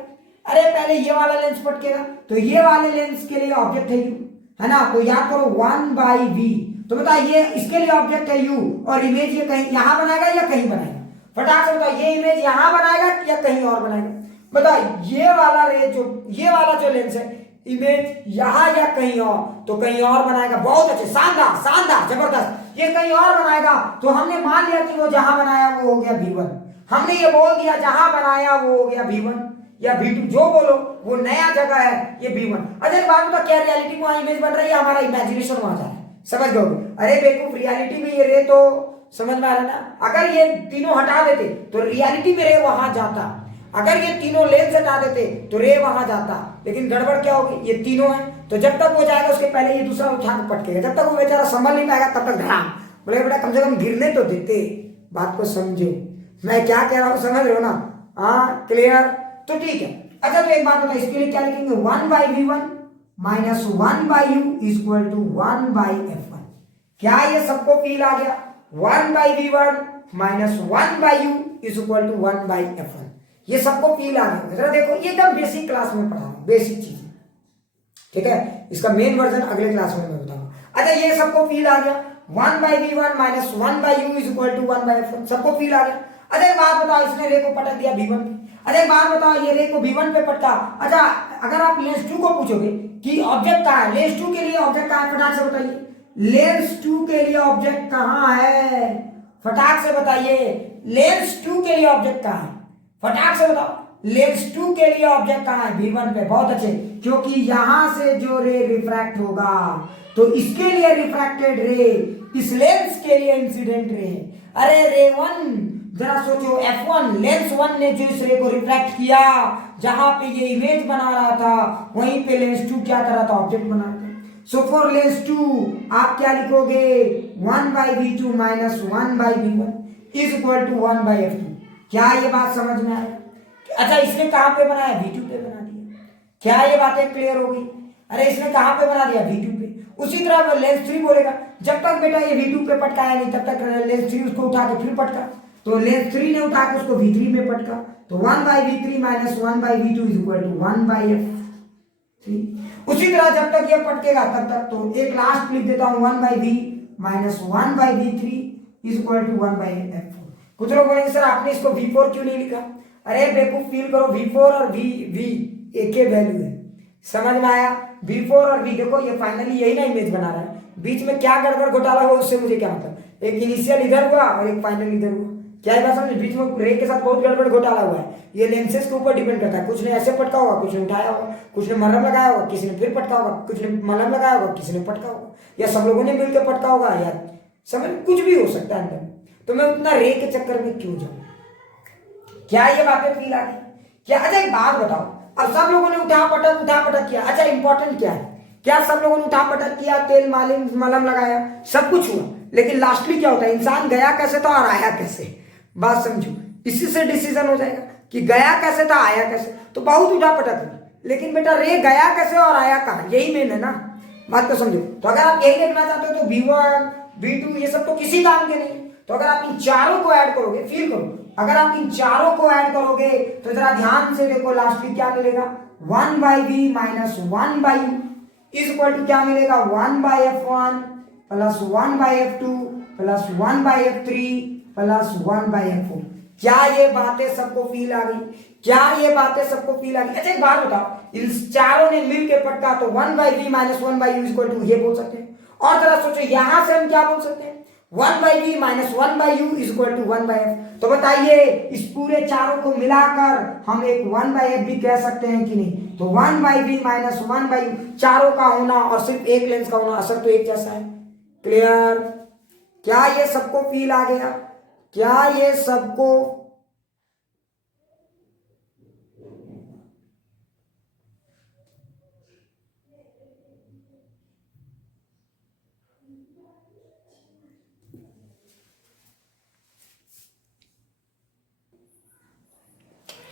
अरे पहले ये वाला लेंस पटकेगा, तो ये वाले लेंस के लिए ऑब्जेक्ट है यू, है ना, तो याद करो 1/v, तो बताओ ये इसके लिए ऑब्जेक्ट है यू, और इमेज ये कहीं यहां बनाएगा या कहीं बनाएगा? फटाक से बताओ, ये इमेज यहां बनाएगा या कहीं और बनाएगा? बताओ ये वाला रे ये वाला जो लेंस है, इमेज यहां या कहीं और? तो कहीं और बनाएगा। बहुत अच्छे, शानदार शानदार जबरदस्त, ये कहीं और बनाएगा। तो हमने मान लिया कि वो जहां बनाया वो हो गया v1, हमने ये बोल दिया जहां बनाया वो हो गया v1 या v2, जो बोलो वो नया जगह है ये v1। अच्छा बात बता, क्या रियलिटी में वहां इमेज बन रही है, हमारा इमेजिनेशन वहां जा रहा है? समझ गए? अरे बेवकूफ, रियलिटी में ये रे तो समझ में आ रहा ना, अगर ये तीनों हटा देते तो रियलिटी में रे वहां जाता, अगर ये तीनों लेंस हटा देते तो रे वहां जाता, लेकिन गड़बड़ क्या होगी, ये तीनों है, तो जब तक वो जाएगा उसके पहले ये दूसरा उठा के पटकेगा, जब तक वो बेचारा संभल नहीं पाएगा तब तक धड़ाम। बोले बेटा कम से कम गिरने तो देते, बात को समझो मैं क्या कह रहा हूं, समझ रहे हो ना? हाँ क्लियर? तो ठीक है। अच्छा तो एक बात बताओ, इसके लिए क्या लिखेंगे, 1/v1 - 1/u = 1/f1। क्या ये सबको फील आ गया? 1/v1 minus 1/u is equal to 1/f1। ये सबको फील आ गया। जरा देखो ये एकदम बेसिक क्लास में पढ़ा हूं, बेसिक चीज, ठीक है। इसका मेन वर्जन अगले क्लास में मैं बताऊंगा। अच्छा ये सबको फील आ गया, 1/v1 minus 1/u is equal to 1/f1, सबको फील आ गया। अच्छा एक बात बताओ, इसने रे को पटक दिया v1 पे। अच्छा एक बात बताओ, ये रे को v1 पे पटका। अच्छा अगर आप लेंस 2 को पूछोगे कि ऑब्जेक्ट कहाँ है, लेंस 2 के लिए ऑब्जेक्ट कहाँ है, फटाक से बताइए। लेंस 2 के लिए ऑब्जेक्ट कहाँ है, फटाक से बताइए। लेंस 2 के लिए ऑब्जेक्ट कहाँ है, फटाक से बताओ। लेंस 2 के लिए ऑब्जेक्ट कहाँ है, v1 पे। बहुत अच्छे, क्योंकि यहां से जो रे रिफ्रैक्ट होगा तो इसके लिए रिफ्रैक्टेड रे इस लेंस के लिए इंसिडेंट रे। अरे रे 1, जरा सोचो, f1 लेंस 1 ने जो इस रे को रिफ्रैक्ट किया, जहां पे ये इमेज बना रहा था वहीं पे लेंस 2 क्या कर रहा था, ऑब्जेक्ट बना रहा था। सो फॉर लेंस 2 आप क्या लिखोगे, 1/v2 minus 1/v1 is equal to 1/f2। क्या ये बात समझ में आया? अच्छा इसने कहां पे बनाया, v2 पे बना दिया। क्या ये बातें क्लियर हो गई? अरे इसने कहां पे बना दिया, v2 पे। उसी तरह लेंस 3 बोलेगा, जब तक बेटा ये v2 पे पटकाया नहीं तब तक लेंस 3 उसको उठा के फिर पटका, तो लेंस 3 ने उठा के उसको v3 में पटका, तो 1/v3 minus 1/v2 is equal to 1/f3। उसी तरह जब तक ये पटकेगा तब तक, तो एक लास्ट लिख देता हूं, 1/v minus 1/v3 is equal to 1/f4। कुछ लोग बोलेंगे सर आपने इसको v4 क्यों नहीं लिखा? अरे बेवकूफ फील करो, v4 और v एक ही वैल्यू है, समझ में आया? v4 और v, देखो ये फाइनली यही ना इमेज बना रहा है, बीच में क्या गड़बड़ घोटाला हो उससे मुझे क्या मतलब। एक इनिशियल इधर हुआ और एक फाइनल इधर हुआ, क्या है बात समझ? बीच में रे के साथ बहुत गड़बड़ घोटाला हुआ है। ये लेंसेज के ऊपर डिपेंड करता है, कुछ ने ऐसे पटका होगा, कुछ ने उठाया होगा, कुछ ने मरहम लगाया होगा, किसी ने फिर पटका होगा, कुछ ने मलहम लगाया होगा, किसी ने पटका होगा, या सब लोगों ने मिलकर पटका होगा, या समझ कुछ भी हो सकता है अंदर। तो मैं उतना रे के चक्कर में क्यों जाऊं? क्या ये बातें फील आ गई क्या? अच्छा एक बात बताओ, अब सब लोगों ने उठा पटक किया। अच्छा इंपॉर्टेंट क्या है, क्या सब लोगों ने उठा पटक किया, तेल मालिश मलहम लगाया, सब कुछ हुआ, लेकिन लास्टली क्या होता है, इंसान गया कैसे था और आया कैसे? बात समझो, इसी से डिसीजन हो जाएगा कि गया कैसे था, आया कैसे। तो बहुत उठा पटक हुई, लेकिन बेटा रे गया कैसे और आया कहाँ, यही मेन है ना, बात को समझो। तो अगर आप यही देखना चाहते हो तो v1 v2 ये सब तो किसी काम के नहीं। तो अगर आप इन चारों को ऐड करोगे, फील करो, अगर आप इन चारों को ऐड करोगे तो जरा ध्यान से देखो, लास्टली क्या मिलेगा, 1/v minus 1/u is equal to क्या मिलेगा, 1/f1 plus 1/f2 plus 1/f3 plus 1/f4। क्या ये बातें सबको फील आ गई? क्या ये बातें सबको फील आ गई? अच्छा एक बात बताओ, इन चारों ने मिलकर पटका तो 1/v minus 1/u is equal to ये बोल सकते हैं। और जरा सोचो यहां से हम क्या बोल सकते हैं, 1/v minus 1/u is equal to 1/f। तो बताइए इस पूरे चारों को मिलाकर हम एक 1/f भी कह सकते हैं कि नहीं? तो 1/v माइनस 1/u, चारों का होना और सिर्फ एक लेंस का होना, असर तो एक जैसा है। क्लियर? क्या ये सबको फील आ गया? क्या ये सबको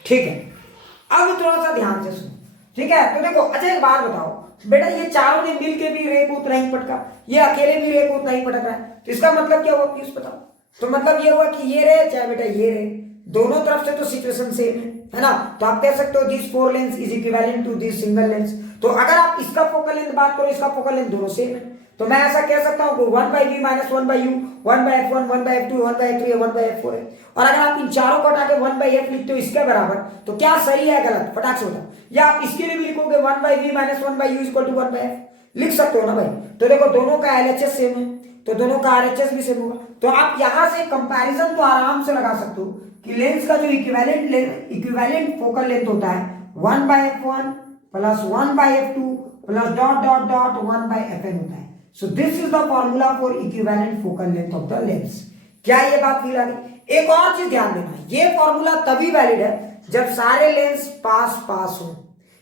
ठीक है? अब थोड़ा सा ध्यान से सुनो, ठीक है? तो देखो, अच्छा एक बात बताओ बेटा, ये चारों ने मिलके भी रे को उतना ही पटका, ये अकेले भी रे को उतना ही पटक रहा है, तो इसका मतलब क्या हुआ प्लीज बताओ? तो मतलब ये हुआ कि ये रे चाहे बेटा ये रे, दोनों तरफ से तो सिचुएशन सेम है ना? तो आप कह सकते हो this four lens is equivalent to this single lens. तो अगर आप इसका फोकल लेंथ बात करो, इसका फोकल लेंथ दोनों सेम है, तो मैं ऐसा कह सकता हूं 1/v minus 1/u 1/f1 1/f2 1/f3 1/f4 है। और अगर आप इन चारों को हटा के 1/f लिखते हो इसके बराबर, तो क्या सही है गलत, फटाक से बताओ। या आप इसके लिए भी लिखोगे 1/v minus 1/u is equal to 1/f, लिख सकते हो ना भाई। तो देखो दोनों का LHS सेम है, तो दोनों का RHS भी सेम होगा। तो आप यहां से कंपैरिजन तो आराम से लगा सकते हो कि लेंस का जो इक्विवेलेंट फोकल लेंथ होता है 1/f1 plus 1/f2 plus dot dot dot 1/fn होता है। So this is the formula for equivalent focal length of the lens. क्या ये बात क्लियर आ गई? एक और चीज ध्यान देना, ये फॉर्मूला तभी वैलिड है जब सारे लेंस पास पास हो।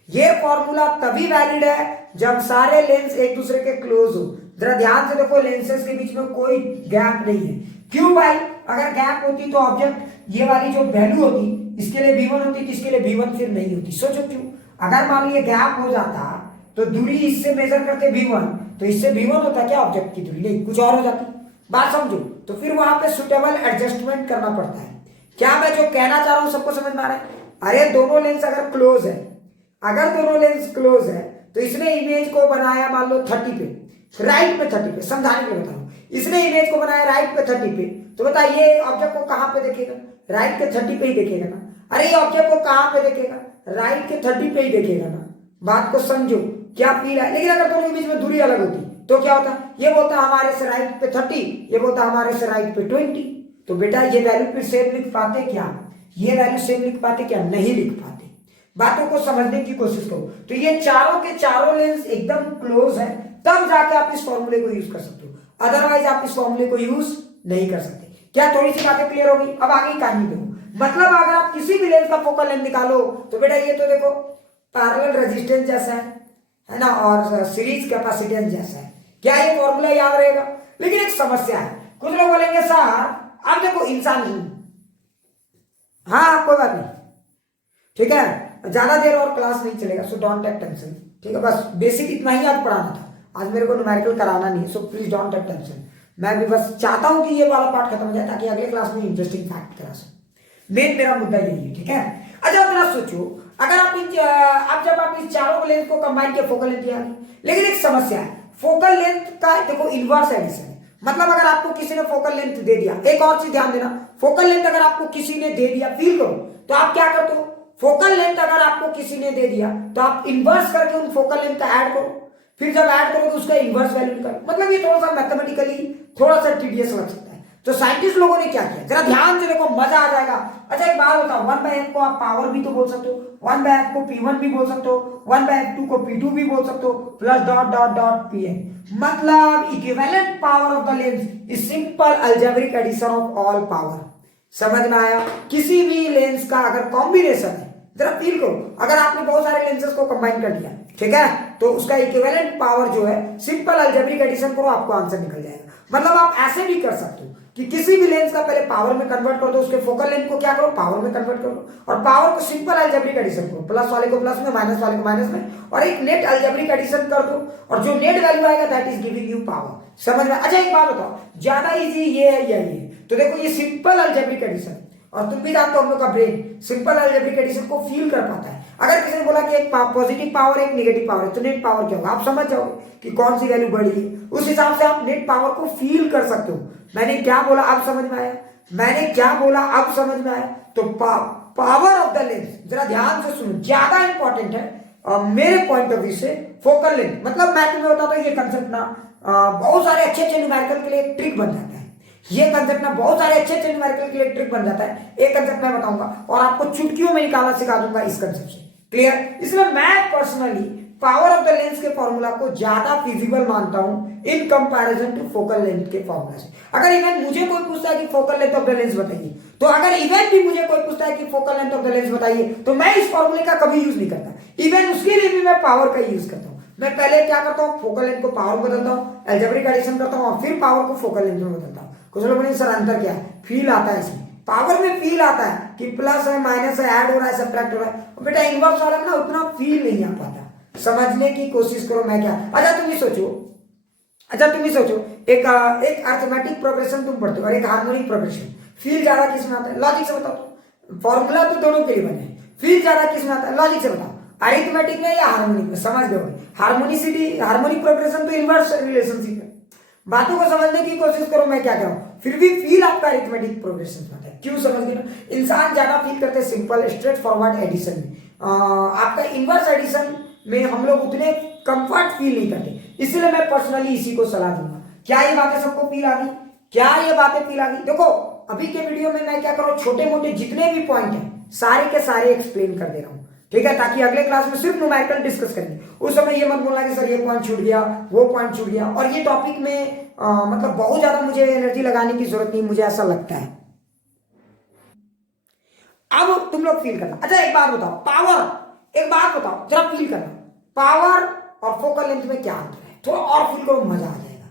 ये फॉर्मूला तभी वैलिड है जब सारे लेंस एक दूसरे के क्लोज हो। जरा ध्यान से देखो, लेंसेज के बीच में कोई गैप नहीं है। क्यों भाई? अगर गैप होती तो ऑब्जेक्ट ये वाली जो वैल्यू होती इसके लिए v1 होती, इसके लिए v1 फिर नहीं होती। सोचो क्यों? अगर मान लीजिए गैप हो जाता तो दूरी इससे मेजर करते v1, तो इससे V1 होता है क्या, ऑब्जेक्ट की दूरी, नहीं कुछ और हो जाती। बात समझो, तो फिर वहां पे सुटेबल एडजस्टमेंट करना पड़ता है। क्या मैं जो कहना चाह रहा हूं सबको समझ में आ रहा है? अरे दोनों लेंस अगर क्लोज है, अगर दोनों लेंस क्लोज है, तो इसने इमेज को बनाया मान लो 30 पे, राइट पे 30 पे, समझाने के लिए बता रहा हूं। इसने इमेज को बनाया राइट पे 30 पे, तो बताइए ऑब्जेक्ट को कहां पे देखेगा, राइट के 30 पे ही देखेगा ना। अरे ये ऑब्जेक्ट को कहां पे देखेगा, राइट के 30 पे ही देखेगा ना। बात को समझो, क्या फील है। लेकिन अगर दोनों के बीच में दूरी अलग होती तो क्या होता, ये बोलता हमारे से राइट पे 30, ये बोलता हमारे से राइट पे 20। तो बेटा ये वैल्यू फिर सेम लिख पाते क्या, ये वैल्यू सेम लिख पाते क्या, नहीं लिख पाते। बातों को समझने की कोशिश करो। तो ये चारों के चारों लेंस एकदम क्लोज है, तब जाके आप इस फॉर्मूले को यूज कर सकते हो, अदरवाइज आप इस फॉर्मूले को यूज नहीं कर सकते। क्या थोड़ी सी बातें क्लियर होगी? अब आगे कहानी देखो। मतलब अगर आप किसी भी लेंस का फोकल लेंथ निकालो तो बेटा ये तो देखो पैरेलल रेजिस्टेंस जैसा है ना, और सीरीज कैपेसिटेंस जैसा है। क्या ये फॉर्मूला याद रहेगा? लेकिन एक समस्या है, कुछ लोग बोलेंगे सर आप देखो इंसान ही, हाँ कोई बात नहीं, ठीक है, ज्यादा देर और क्लास नहीं चलेगा, सो डोंट टेक टेंशन, ठीक है। बस बेसिक इतना ही आज पढ़ाना था, आज मेरे को न्यूमेरिकल कराना नहीं है, so please don't take tension. मैं भी बस चाहता हूं कि ये वाला पार्ट खत्म हो जाए ताकि अगले क्लास में इंटरेस्टिंग फैक्ट करा सकूं। मेन मेरा मुद्दा यही है, ठीक है। अच्छा अपना सोचो, अगर आप जब आप इस चारों लेंथ को कंबाइन किया फोकल लेंथ आ गई, लेकिन एक समस्या है, फोकल लेंथ का देखो इनवर्स एडिशन है। मतलब अगर आपको किसी ने फोकल लेंथ दे दिया, एक और चीज ध्यान देना, फोकल लेंथ अगर आपको किसी ने दे दिया, फील करो, तो आप क्या करते हो, फोकल लेंथ अगर आपको किसी ने दे दिया तो आप इनवर्स करके उन फोकल लेंथ का ऐड करो, फिर जब ऐड करोगे उसका इनवर्स वैल्यू निकालो। मतलब ये थोड़ा सा मैथमेटिकली थोड़ा सा टीडियस लग सकता है। तो साइंटिस्ट लोगों ने क्या किया, जरा ध्यान से देखो, मजा आ जाएगा। अच्छा एक बात बताओ, 1/f को आप पावर भी तो बोल सकते हो, 1/f को P1 भी बोल सकते हो, 1/f2 को P2 भी बोल सकते हो, plus dot dot dot Pn। मतलब equivalent power of the lens is simple algebraic addition of all power. समझ में आया? किसी भी लेंस का अगर कॉम्बिनेशन है, जरा फील करो, अगर आपने बहुत सारे लेंसेज को कंबाइन कर दिया, ठीक है, तो उसका इक्विवेलेंट पावर जो है सिंपल अलजेब्रिक एडिशन करो, आपको आंसर निकल जाएगा। मतलब आप ऐसे भी कर सकते हो कि किसी भी लेंस का पहले पावर में कन्वर्ट कर दो, उसके फोकल लेंथ को क्या करो, पावर में कन्वर्ट करो, और पावर को सिंपल अलजेब्रिक एडिशन करो, प्लस वाले को प्लस में, माइनस वाले को माइनस में, और एक नेट अलजेब्रिक एडिशन कर दो, और जो नेट वैल्यू आएगा that is giving you power. समझ में? अच्छा एक बात बताओ, ज्यादा इजी ये है या ये? तो देखो ये सिंपल अलजेब्रिक एडिशन, और तुम भी जानते हो हम लोग का ब्रेन सिंपल अलजेब्रिक एडिशन को फील कर पाता है। अगर किसी ने बोला कि एक पॉजिटिव पावर एक नेगेटिव पावर है, तो नेट पावर क्या होगा, आप समझ जाओगे कि कौन सी वैल्यू बढ़ी है, उस हिसाब से आप नेट पावर को फील कर सकते हो। मैंने क्या बोला अब समझ में आया? मैंने क्या बोला अब समझ में आया? तो पावर ऑफ द लेंस, जरा ध्यान से सुनो, ज्यादा इंपॉर्टेंट है मेरे पॉइंट ऑफ व्यू से फोकल लेंथ। मतलब मैं तुम्हें बताता हूँ ये कंसेप्ट ना बहुत सारे अच्छे अच्छे न्यूमेरिकल के लिए एक ट्रिक बन जाता है। ये कंसेप्ट ना बहुत सारे अच्छे अच्छे न्यूमेरिकल के लिए ट्रिक बन जाता है। एक कंसेप्ट मैं बताऊंगा और आपको चुटकियों में निकालना सिखा दूंगा इस कंसेप्ट से। क्लियर? इसलिए मैं personally power of the lens के फॉर्मूला को ज्यादा फिजिबल मानता हूं in comparison to focal length के फॉर्मूला से। अगर इवन मुझे कोई पूछता है कि focal length of the lens बताइए, तो अगर इवन भी मुझे कोई पूछता है कि focal length of the lens बताइए, तो मैं इस फॉर्मूले का कभी यूज नहीं करता। इवन उसके लिए भी मैं पावर का यूज करता हूं। मैं पहले क्या करता हूं, फोकल लेंथ को पावर में बदलता हूं, अलजेब्रिक एडिशन करता हूं, और फिर पावर को फोकल लेंथ में बदलता हूं। कुछ लोग बोलेंगे सर अंतर क्या है? फील आता है इसमें, पावर में फील आता है कि प्लस है माइनस है, ऐड हो रहा है सब्ट्रैक्ट हो रहा है। और बेटा इनवर्स वाला में ना उतना फील नहीं आ पाता। समझने की कोशिश करो मैं क्या। अच्छा तुम ही सोचो, एक अर्थमेटिक प्रोग्रेशन तुम पढ़ते हो और एक हार्मोनिक प्रोग्रेशन, फील ज्यादा किस में आता है? लॉजिक से बताओ। फॉर्मूला तो दोनों के लिए बने, फील ज्यादा किस में आता है? लॉजिक से बताओ। अरिथमेटिक में या हार्मोनिक में? समझ गए? हार्मोनिक प्रोग्रेशन तो इनवर्स रिलेशनशिप है। बातों को समझने की कोशिश करो मैं क्या कह रहा हूं। फिर भी फील आपका अरिथमेटिक प्रोग्रेशन में आता है। क्यों? समझ गए ना? इंसान ज्यादा फील करते हैं सिंपल स्ट्रेट फॉरवर्ड एडिशन में। आपका इनवर्स एडिशन में हम लोग उतने कंफर्ट फील नहीं करते। इसलिए मैं पर्सनली इसी को सलाह दूंगा। क्या ये बातें सबको फील आ गई? क्या ये बातें फील आ गई? देखो अभी के वीडियो में मैं क्या कर रहा हूं, छोटे मोटे जितने भी पॉइंट हैं सारे के सारे एक्सप्लेन कर दे रहा हूं, ठीक है, ताकि अगले क्लास में सिर्फ न्यूमेरिकल डिस्कस करेंगे। उस समय ये मत बोलना कि सर ये पॉइंट छूट गया, वो पॉइंट छूट गया। और ये टॉपिक में मतलब बहुत ज्यादा मुझे एनर्जी लगाने की जरूरत नहीं, मुझे ऐसा लगता है। अब तुम लोग फील करना। अच्छा एक बात बताओ, एक बात बताओ जरा फील करना, पावर और फोकल लेंथ में क्या अंतर है? थोड़ा और फील करो, मजा आ जाएगा।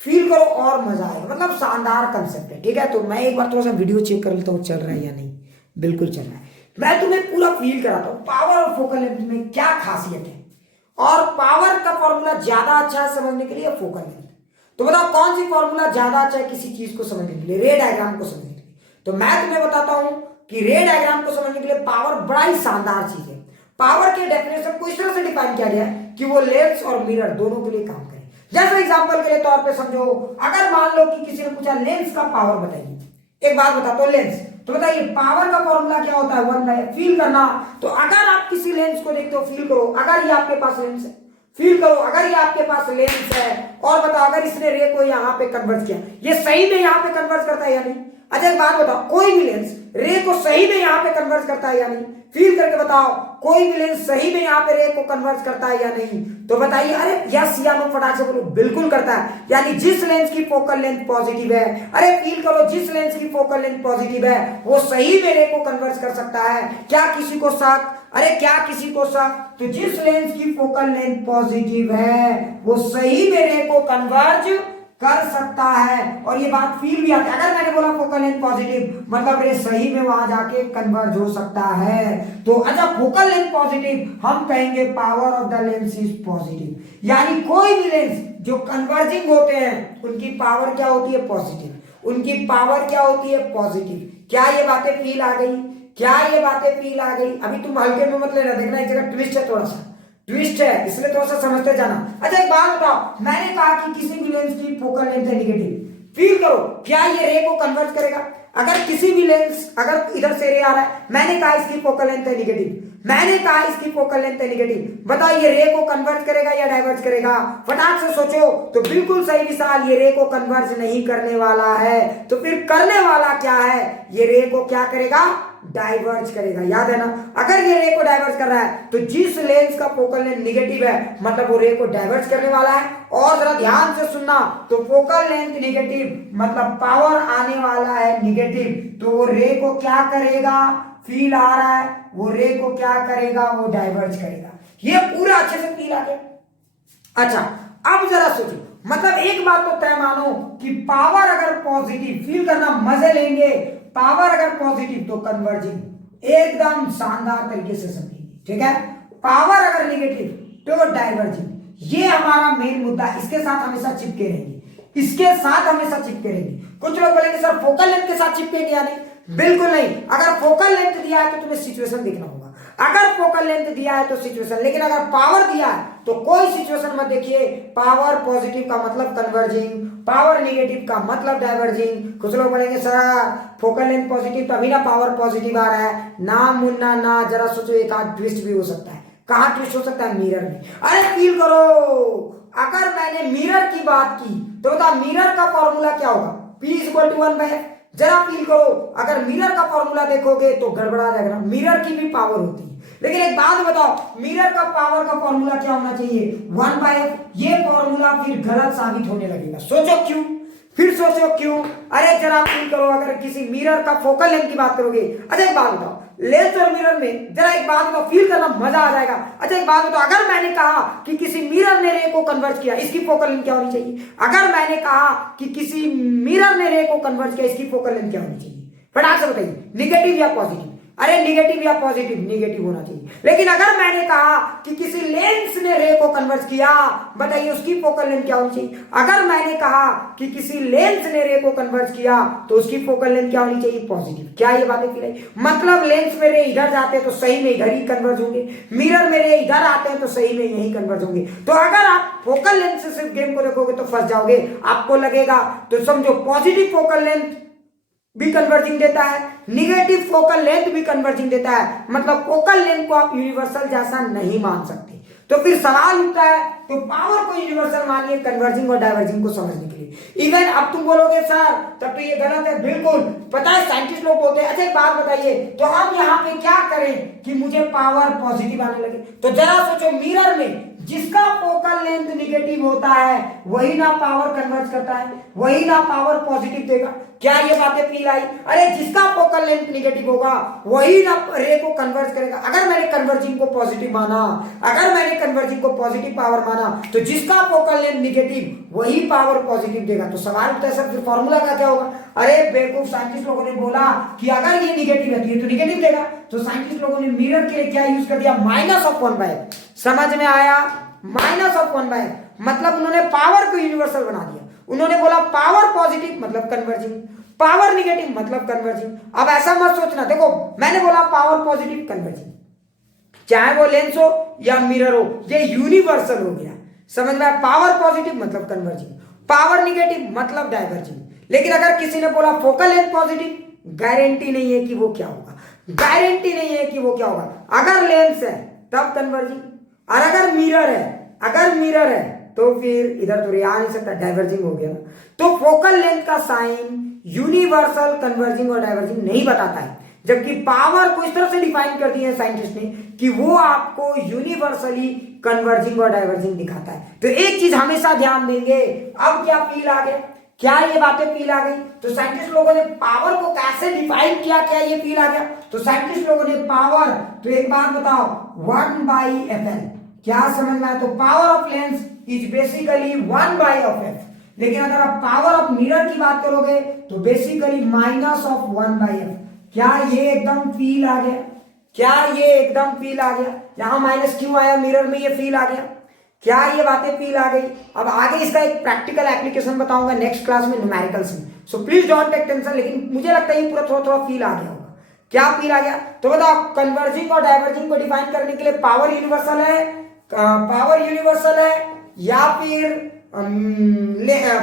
फील करो और मजा आएगा, मतलब शानदार कंसेप्ट है, ठीक है। तो मैं एक बार थोड़ा सा वीडियो चेक कर लेता हूँ चल रहा है या नहीं। बिल्कुल चल रहा है। मैं तुम्हें पूरा फील कराता हूँ पावर और फोकल लेंथ में क्या खासियत है और पावर का फॉर्मूला ज्यादा अच्छा है समझने के लिए फोकल लेंथ। तो बताओ कौन सी फॉर्मूला ज्यादा अच्छा है किसी चीज को समझने के लिए, रे डायग्राम को समझने के लिए। तो मैं तुम्हें बताता हूं कि रे डायग्राम को समझने के लिए पावर बड़ा ही शानदार चीज है। पावर के डेफिनेशन को इस तरह से डिफाइन किया गया है कि वो लेंस और मिरर दोनों के लिए काम करे। जैसे एग्जांपल के लिए तौर पे समझो, अगर मान लो कि किसी ने पूछा लेंस का पावर बताइए, एक बात बताता हूं लेंस, तो बताइए पावर का फॉर्मूला क्या होता है, 1/f। फील करना, तो अगर आप किसी लेंस को देखते हो, फील करो, अगर ये आपके पास लेंस है, फील करो अगर ये आपके पास लेंस है, और बताओ अगर इसने रे को यहाँ पे कन्वर्ट किया, ये सही में यहाँ पे कन्वर्ट करता है या नहीं। अच्छा एक बात बताओ, कोई भी लेंस रे को सही में यहाँ पे कन्वर्ट करता है या नहीं, फील करके बताओ, कोई भी लेंस सही में यहाँ पे रे को कन्वर्ट करता है या नहीं। तो बताइए, अरे यस या नो फटाक से बोलो, बिल्कुल करता है। यानी जिस लेंस की फोकल लेंथ पॉजिटिव है, अरे फील करो, जिस लेंस की फोकल लेंथ पॉजिटिव है वो सही में रे को कन्वर्ट कर सकता है। क्या किसी को शक, अरे क्या किसी को शक, तो जिस लेंस की फोकल लेंथ पॉजिटिव है वो सही में रे को कन्वर्ज कर सकता है। और ये बात फील भी आती है, अगर मैंने बोला फोकल लेंथ पॉजिटिव मतलब रे सही में वहां जाके कन्वर्ज हो सकता है। तो अच्छा फोकल लेंथ पॉजिटिव, हम कहेंगे power of the lens is positive. यानी कोई भी लेंस जो कन्वर्जिंग होते हैं उनकी पावर क्या होती है, पॉजिटिव। उनकी पावर क्या होती है, पॉजिटिव। क्या ये बातें फील आ गई, क्या ये बातें फील आ गई। अभी तुम हल्के में मत लेना, देखना एक जगह ट्विस्ट है, थोड़ा सा ट्विस्ट है, इसलिए थोड़ा सा समझते जाना। अच्छा एक बात बताओ, मैंने कहा कि किसी भी लेंस की फोकल लेंथ है निगेटिव, फील करो क्या ये रे को कन्वर्ट करेगा। अगर किसी भी लेंस, अगर इधर से रे आ रहा है, मैंने कहा इसकी फोकल लेंथ है निगेटिव, मैंने कहा इसकी फोकल लेंथ है निगेटिव, बताओ ये रे को कन्वर्ट करेगा या डाइवर्ट करेगा। फटाक से सोचो, तो बिल्कुल सही मिसाल, ये रे को कन्वर्ट नहीं करने वाला है। तो फिर करने वाला क्या है, ये रे को क्या करेगा, डाइवर्ज करेगा। याद है ना, अगर ये रे को डाइवर्ज कर रहा है तो जिस लेंस का फोकल लेंथ निगेटिव है मतलब वो रे को डाइवर्ज करने वाला है। और जरा ध्यान से सुनना, तो फोकल लेंथ निगेटिव मतलब पावर आने वाला है निगेटिव, तो वो रे को क्या करेगा, फील आ रहा है, वो रे को क्या करेगा, वो डाइवर्ज करेगा। ये पूरा अच्छे से फील आ गया। अच्छा अब जरा सोचो, मतलब एक बात तो तय मानो कि पावर अगर पॉजिटिव, फील करना, मजे लेंगे, पावर अगर पॉजिटिव तो कन्वर्जिंग, एकदम शानदार तरीके से समझेंगे, ठीक है। पावर अगर निगेटिव तो डाइवर्जिंग, ये हमारा मेन मुद्दा है, इसके साथ हमेशा चिपके रहेंगे, इसके साथ हमेशा चिपके रहेंगे। कुछ लोग बोलेंगे सर फोकल लेंथ के साथ चिपकेंगे या नहीं, बिल्कुल नहीं। अगर फोकल लेंथ दिया है तो तुम्हें सिचुएशन देखना होगा, अगर फोकल लेंथ दिया है तो सिचुएशन, लेकिन अगर पावर दिया है तो कोई सिचुएशन मत देखिए। पावर पॉजिटिव का मतलब कन्वर्जिंग, पावर निगेटिव का मतलब डाइवर्जिंग। कुछ लोग बोलेंगे सर फोकल लेंथ पॉजिटिव तभी ना पावर पॉजिटिव आ रहा है, ना मुन्ना ना, जरा सोचो एक आध ट्विस्ट भी हो सकता है। कहां ट्विस्ट हो सकता है, मिरर में। अरे फील करो, अगर मैंने मिरर की बात की तो बता मिरर का फॉर्मूला क्या होगा, P = 1/f। जरा फील करो, अगर मिरर का फॉर्मूला देखोगे तो गड़बड़ा जाएगा, मिरर की भी पावर होती है। लेकिन एक बात बताओ, मिरर का पावर का फॉर्मूला क्या होना चाहिए, 1/f। ये फॉर्मूला फिर गलत साबित होने लगेगा। सोचो क्यों, फिर सोचो क्यों। अरे जरा फील करो, अगर किसी मिरर का फोकल लेंथ की बात करोगे, अच्छा एक बात बताओ, लेंस और मिरर में जरा एक बात बताओ, फील करना, मजा आ जाएगा। अच्छा एक बात बताओ, अगर मैंने कहा कि किसी मिरर ने रे को कन्वर्ट किया, इसकी फोकल लेंथ क्या होनी चाहिए। अगर मैंने कहा कि किसी मिरर ने रे को कन्वर्ट किया, इसकी फोकल लेंथ क्या होनी चाहिए, फटाक से बताइए, निगेटिव या पॉजिटिव। अरे निगेटिव या पॉजिटिव, निगेटिव होना चाहिए। लेकिन अगर मैंने कहा कि किसी लेंस ने रे को कन्वर्ट किया, बताइए उसकी फोकल लेंथ क्या होनी चाहिए। अगर मैंने कहा कि किसी लेंस ने रे को कन्वर्ट किया तो उसकी फोकल लेंथ क्या होनी चाहिए, पॉजिटिव। क्या ये बातें क्लियर है, मतलब लेंस में रे इधर जाते हैं तो सही में इधर ही कन्वर्ज होंगे, मिरर में रे इधर आते हैं तो सही में यही कन्वर्ज होंगे। तो अगर आप फोकल लेंथ से सिर्फ गेम को देखोगे तो फंस जाओगे। आपको लगेगा, तो समझो पॉजिटिव फोकल लेंथ भी कन्वर्जिंग देता है, निगेटिव फोकल लेंथ भी कन्वर्जिंग देता है, मतलब फोकल लेंथ को आप यूनिवर्सल जैसा नहीं मान सकते। तो फिर सवाल उठता है, तो पावर को यूनिवर्सल मानिए कन्वर्जिंग और डाइवर्जिंग को समझने के लिए। इवन अब तुम बोलोगे सर तब तो ये गलत है, बिल्कुल पता है साइंटिस्ट लोग बोलते हैं। अच्छा एक बात बताइए, तो हम यहाँ पे क्या करें कि मुझे पावर पॉजिटिव आने लगे। तो जरा सोचो, मिरर में जिसका फोकल लेंथ निगेटिव होता है वही ना पावर कन्वर्ट करता है, वही ना पावर पॉजिटिव देगा। क्या ये बातें फील आई। अरे जिसका फोकल लेंथ निगेटिव होगा वही ना रे को कन्वर्ट करेगा। अगर मैंने कन्वर्जिंग को पॉजिटिव माना, अगर मैंने कन्वर्जिंग को पॉजिटिव पावर माना, तो जिसका फोकल लेंथ निगेटिव वही पावर पॉजिटिव देगा। तो सवाल उठता है सर फिर फॉर्मूला का क्या होगा। अरे बेवकूफ, साइंटिस्ट लोगों ने बोला कि अगर ये निगेटिव है तो ये तो निगेटिव देगा। तो साइंटिस्ट लोगों ने मिरर के लिए क्या यूज कर दिया, -1/f। समझ में आया। माइनस ऑफ 1/f, मतलब उन्होंने पावर को यूनिवर्सल बना दिया। उन्होंने बोला पावर पॉजिटिव मतलब कन्वर्जिंग, पावर निगेटिव मतलब कन्वर्जिंग। अब ऐसा मत सोचना, देखो मैंने बोला पावर पॉजिटिव कन्वर्जिंग, चाहे वो लेंस हो या मिरर हो, ये यूनिवर्सल हो गया, समझ में आया? पावर पॉजिटिव मतलब कन्वर्जिंग, पावर निगेटिव मतलब डाइवर्जिंग। लेकिन अगर किसी ने बोला फोकल लेंथ पॉजिटिव, गारंटी नहीं है कि वो क्या होगा, गारंटी नहीं है कि वो क्या होगा। अगर लेंस है तब कन्वर्जिंग, और अगर मिरर है तो फिर इधर तो आ नहीं सकता, डाइवर्जिंग हो गया। तो फोकल लेंथ का साइन यूनिवर्सल, कन्वर्जिंग और डाइवर्जिंग नहीं बताता है, जबकि पावर को इस तरह से डिफाइन कर दिया है साइंटिस्ट ने कि वो आपको यूनिवर्सली कन्वर्जिंग और डाइवर्जिंग दिखाता है। तो एक चीज हमेशा ध्यान देंगे, अब क्या फील आ गया, क्या ये बातें फील आ गई? तो साइंटिस्ट लोगों ने पावर को कैसे डिफाइन किया, क्या ये फील आ गया? तो साइंटिस्ट लोगों ने पावर, तो एक बात बताओ, 1/fl, क्या समझ में आया? तो power of lens is basically 1/f, लेकिन अगर आप पावर ऑफ मिरर की बात करोगे तो बेसिकली माइनस ऑफ 1/f। क्या ये एकदम फील आ गया? क्या ये एकदम फील आ गया? यहां माइनस क्यों आया, मिरर में ये फील आ गया? क्या ये बातें फील आ गई? अब आगे इसका एक प्रैक्टिकल एप्लीकेशन बताऊंगा नेक्स्ट क्लास में, न्यूमेरिकल्स में, so please don't take tension. लेकिन मुझे लगता है ये पूरा थोड़ा थोड़ा फील आ गया होगा। क्या फील आ गया? तो बताओ, कन्वर्जिंग और डाइवर्जिंग को डिफाइन करने के लिए पावर यूनिवर्सल है, या फिर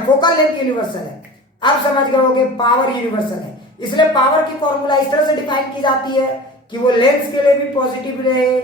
फोकल लेंथ यूनिवर्सल है? अब समझ गए होगे, पावर यूनिवर्सल है। इसलिए पावर की फॉर्मूला इस तरह से डिफाइन की जाती है कि वो लेंस के लिए भी पॉजिटिव रहे,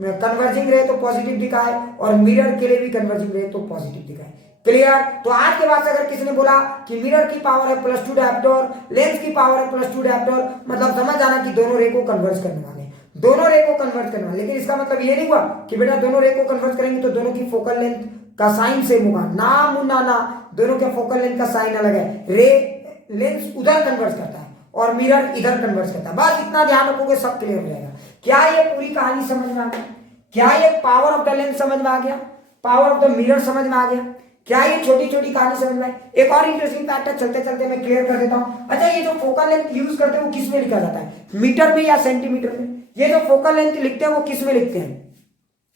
कन्वर्जिंग रहे तो पॉजिटिव दिखाए, और मिरर के लिए भी कन्वर्जिंग रहे तो पॉजिटिव दिखाए। क्लियर? तो आज के बाद अगर किसी ने बोला कि मिरर की पावर है +2 डायोप्टर, लेंस की पावर है +2 डायोप्टर, मतलब समझ जाना कि दोनों रे को कन्वर्ज करने वाले, दोनों रे को कन्वर्ज करने वाले। लेकिन इसका मतलब ये नहीं हुआ कि बेटा दोनों रे को कन्वर्ज करेंगे तो दोनों की फोकल लेंथ का साइन सेम होगा, ना मुन्ना ना, दोनों के फोकल लेंथ का साइन अलग है। रे लेंस उधर कन्वर्ज करता है और मिरर इधर कन्वर्ज करता है, बस इतना ध्यान रखोगे, सब क्लियर हो जाएगा। क्या ये पूरी कहानी समझ में आ गया? क्या ये पावर ऑफ द लेंस समझ में आ गया? पावर ऑफ द मिरर समझ में आ गया? क्या ये छोटी छोटी कहानी समझ में? एक और इंटरेस्टिंग फैक्ट है, चलते चलते मैं क्लियर कर देता हूं। अच्छा, ये जो फोकल लेंथ यूज करते हैं वो किस में लिखा जाता है, मीटर में या सेंटीमीटर में? ये जो फोकल लेंथ लिखते हैं वो किस में लिखते हैं,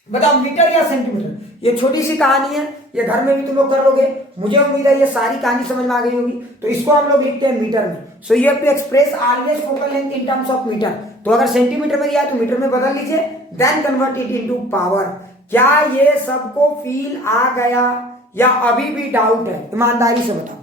बताओ, मीटर या सेंटीमीटर? ये छोटी सी कहानी है, ये घर में भी तुम लोग कर लोगे, मुझे उम्मीद है ये सारी कहानी समझ में आ गई होगी। तो इसको हम लोग लिखते हैं मीटर में। So you have to express always focal length in terms of metre. तो अगर सेंटीमीटर में दिया है तो मीटर में बदल लीजिए, then convert it into power. क्या ये सबको फील आ गया या अभी भी डाउट है? ईमानदारी से बताओ।